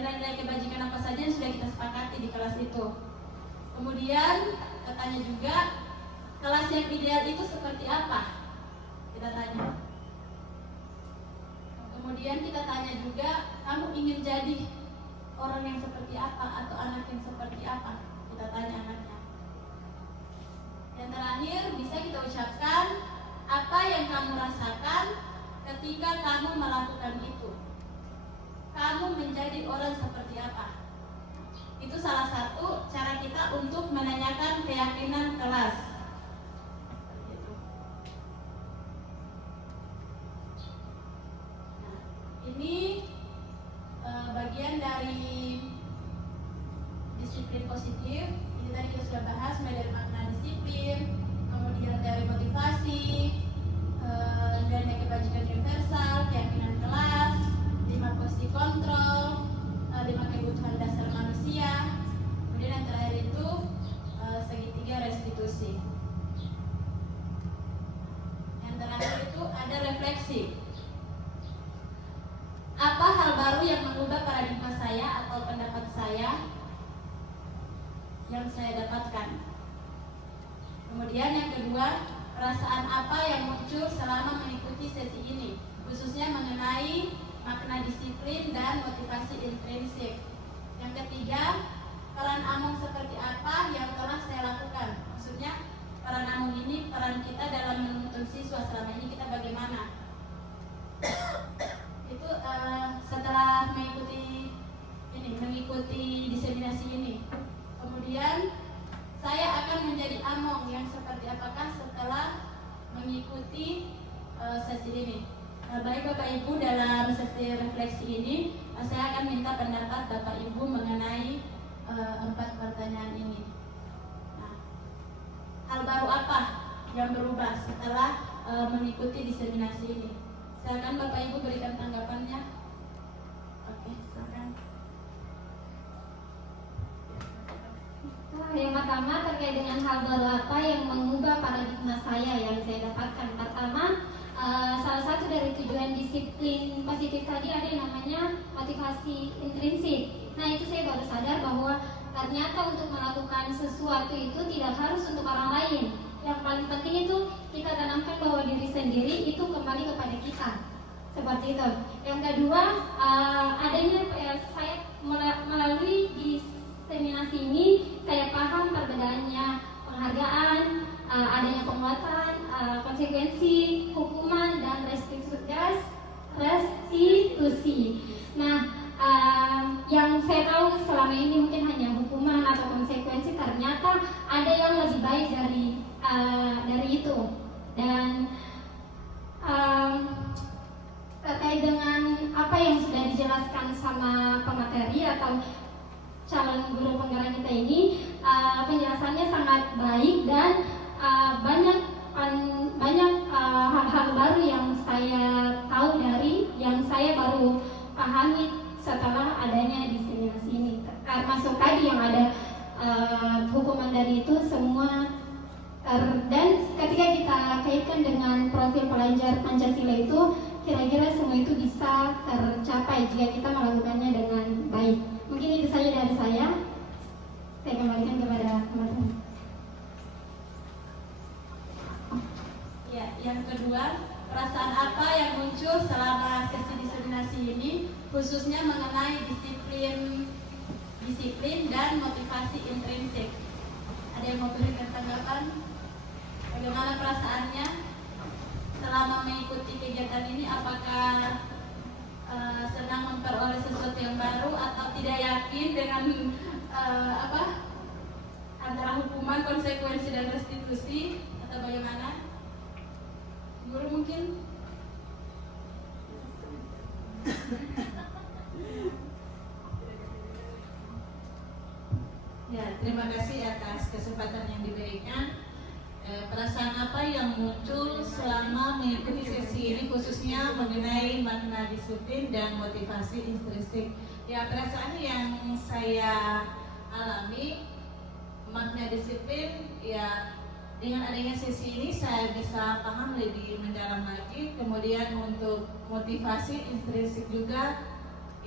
nilai-nilai kebajikan apa saja yang sudah kita sepakati di kelas itu. Kemudian katanya juga, kelas yang ideal itu seperti apa? Kita tanya. Kemudian kita tanya juga, kamu ingin jadi orang yang seperti apa atau anak yang seperti apa? Kita tanya anaknya. Yang terakhir bisa kita ucapkan, apa yang kamu rasakan ketika kamu melakukan itu? Kamu menjadi orang seperti apa? Itu salah satu cara kita untuk menanyakan keyakinan kelas. Nah, ini bagian dari disiplin positif. Ini tadi kita sudah bahas mulai dari makna disiplin, kemudian dari motivasi, nilai kebajikan universal, keyakinan kelas, 5 posisi kontrol, 5 kebutuhan dasar manusia. Kemudian yang terakhir itu segitiga restitusi. Yang terakhir itu ada refleksi. Apa hal baru yang mengubah paradigma saya atau pendapat saya yang saya dapatkan? Kemudian yang kedua, perasaan apa yang muncul selama mengikuti sesi ini, khususnya mengenai makna disiplin dan motivasi intrinsik. Yang ketiga, peran Among seperti apa yang telah saya lakukan? Maksudnya peran Among ini, peran kita dalam menuntun siswa selama ini kita bagaimana? Itu setelah mengikuti diseminasi ini. Kemudian saya akan menjadi Among yang seperti apakah setelah mengikuti sesi ini? Baik Bapak Ibu, dalam sesi refleksi ini saya akan minta pendapat Bapak Ibu mengenai 4 pertanyaan ini. Nah, hal baru apa yang berubah setelah mengikuti diseminasi ini? Silakan Bapak Ibu berikan tanggapannya. Oke, silakan. Yang pertama terkait dengan hal baru apa yang mengubah paradigma saya yang saya dapatkan. Pertama, salah satu dari tujuan disiplin positif tadi ada yang namanya motivasi intrinsik. Nah, itu saya baru sadar bahwa ternyata untuk melakukan sesuatu itu tidak harus untuk orang lain. Yang paling penting itu kita tanamkan bahwa diri sendiri itu kembali kepada kita. Seperti itu. Yang kedua, adanya saya melalui diseminasi ini saya paham perbedaannya penghargaan, adanya penguatan, konsekuensi, hukuman, dan restitusi. Nah, yang saya tahu selama ini mungkin hanya hukuman atau konsekuensi, ternyata ada yang lebih baik dari itu. Dan terkait dengan apa yang sudah dijelaskan sama pemateri atau calon guru penggerak kita ini, penjelasannya sangat baik dan banyak hukuman dari itu semua dan ketika kita kaitkan dengan profil pelajar Pancasila itu, kira-kira semua itu bisa tercapai jika kita melakukannya dengan baik. Mungkin itu saja dari saya kembalikan kepada teman-teman. Ya, yang kedua, perasaan apa yang muncul selama sesi diseminasi ini, khususnya mengenai disiplin dan motivasi intrinsik. Ada yang mau berikan tanggapan? Bagaimana perasaannya selama mengikuti kegiatan ini? Apakah senang memperoleh sesuatu yang baru atau tidak yakin dengan antara hukuman, konsekuensi dan restitusi, atau bagaimana? Guru mungkin? Ya, terima kasih atas kesempatan yang diberikan. Perasaan apa yang muncul selama mengikuti sesi ini, khususnya mengenai makna disiplin dan motivasi intrinsik? Ya, perasaan yang saya alami, makna disiplin, ya dengan adanya sesi ini saya bisa paham lebih mendalam lagi. Kemudian untuk motivasi intrinsik juga,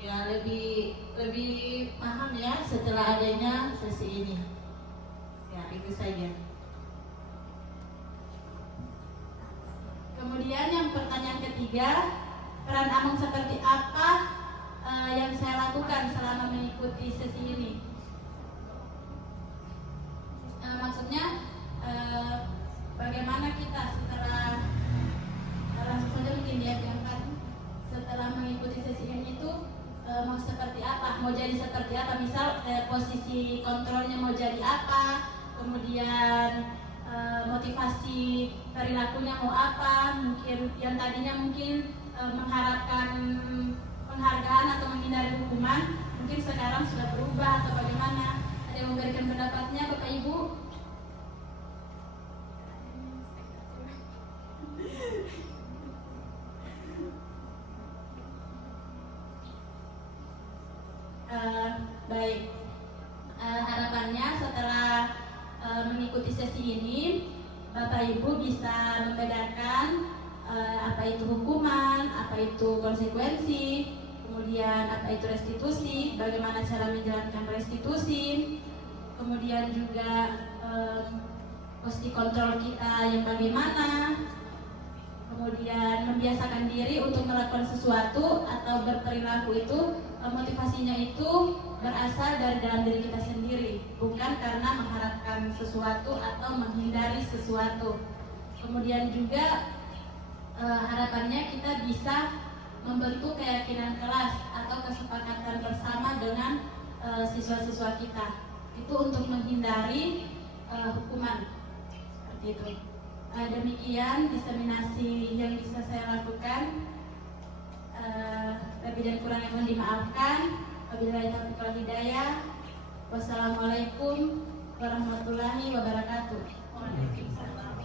ya lebih paham ya setelah adanya sesi ini. Ya, itu saja. Kemudian yang pertanyaan ketiga, peran Amung seperti apa yang saya lakukan selama mengikuti sesi ini? Maksudnya bagaimana kita setelah langsung saja mungkin diajarkan setelah mengikuti sesi ini itu mau seperti apa, mau jadi seperti apa, misal posisi kontrolnya mau jadi apa, kemudian motivasi perilakunya mau apa, mungkin yang tadinya mungkin mengharapkan penghargaan atau menghindari hukuman, mungkin sekarang sudah berubah atau bagaimana? Ada yang memberikan pendapatnya, Bapak Ibu? Baik, harapannya setelah mengikuti sesi ini, Bapak Ibu bisa membedakan apa itu hukuman, apa itu konsekuensi, kemudian apa itu restitusi, bagaimana cara menjalankan restitusi, kemudian juga posisi kontrol kita yang bagaimana, kemudian membiasakan diri untuk melakukan sesuatu atau berperilaku itu, motivasinya itu berasal dari dalam diri kita sendiri, bukan karena mengharapkan sesuatu atau menghindari sesuatu. Kemudian juga harapannya kita bisa membentuk keyakinan kelas atau kesepakatan bersama dengan siswa-siswa kita, itu untuk menghindari hukuman seperti itu. Demikian diseminasi yang bisa saya lakukan. Lebih dan kurangnya mohon dimaafkan. Wabillahi taufiq wal hidayah. Wassalamualaikum warahmatullahi wabarakatuh. Waalaikumsalam.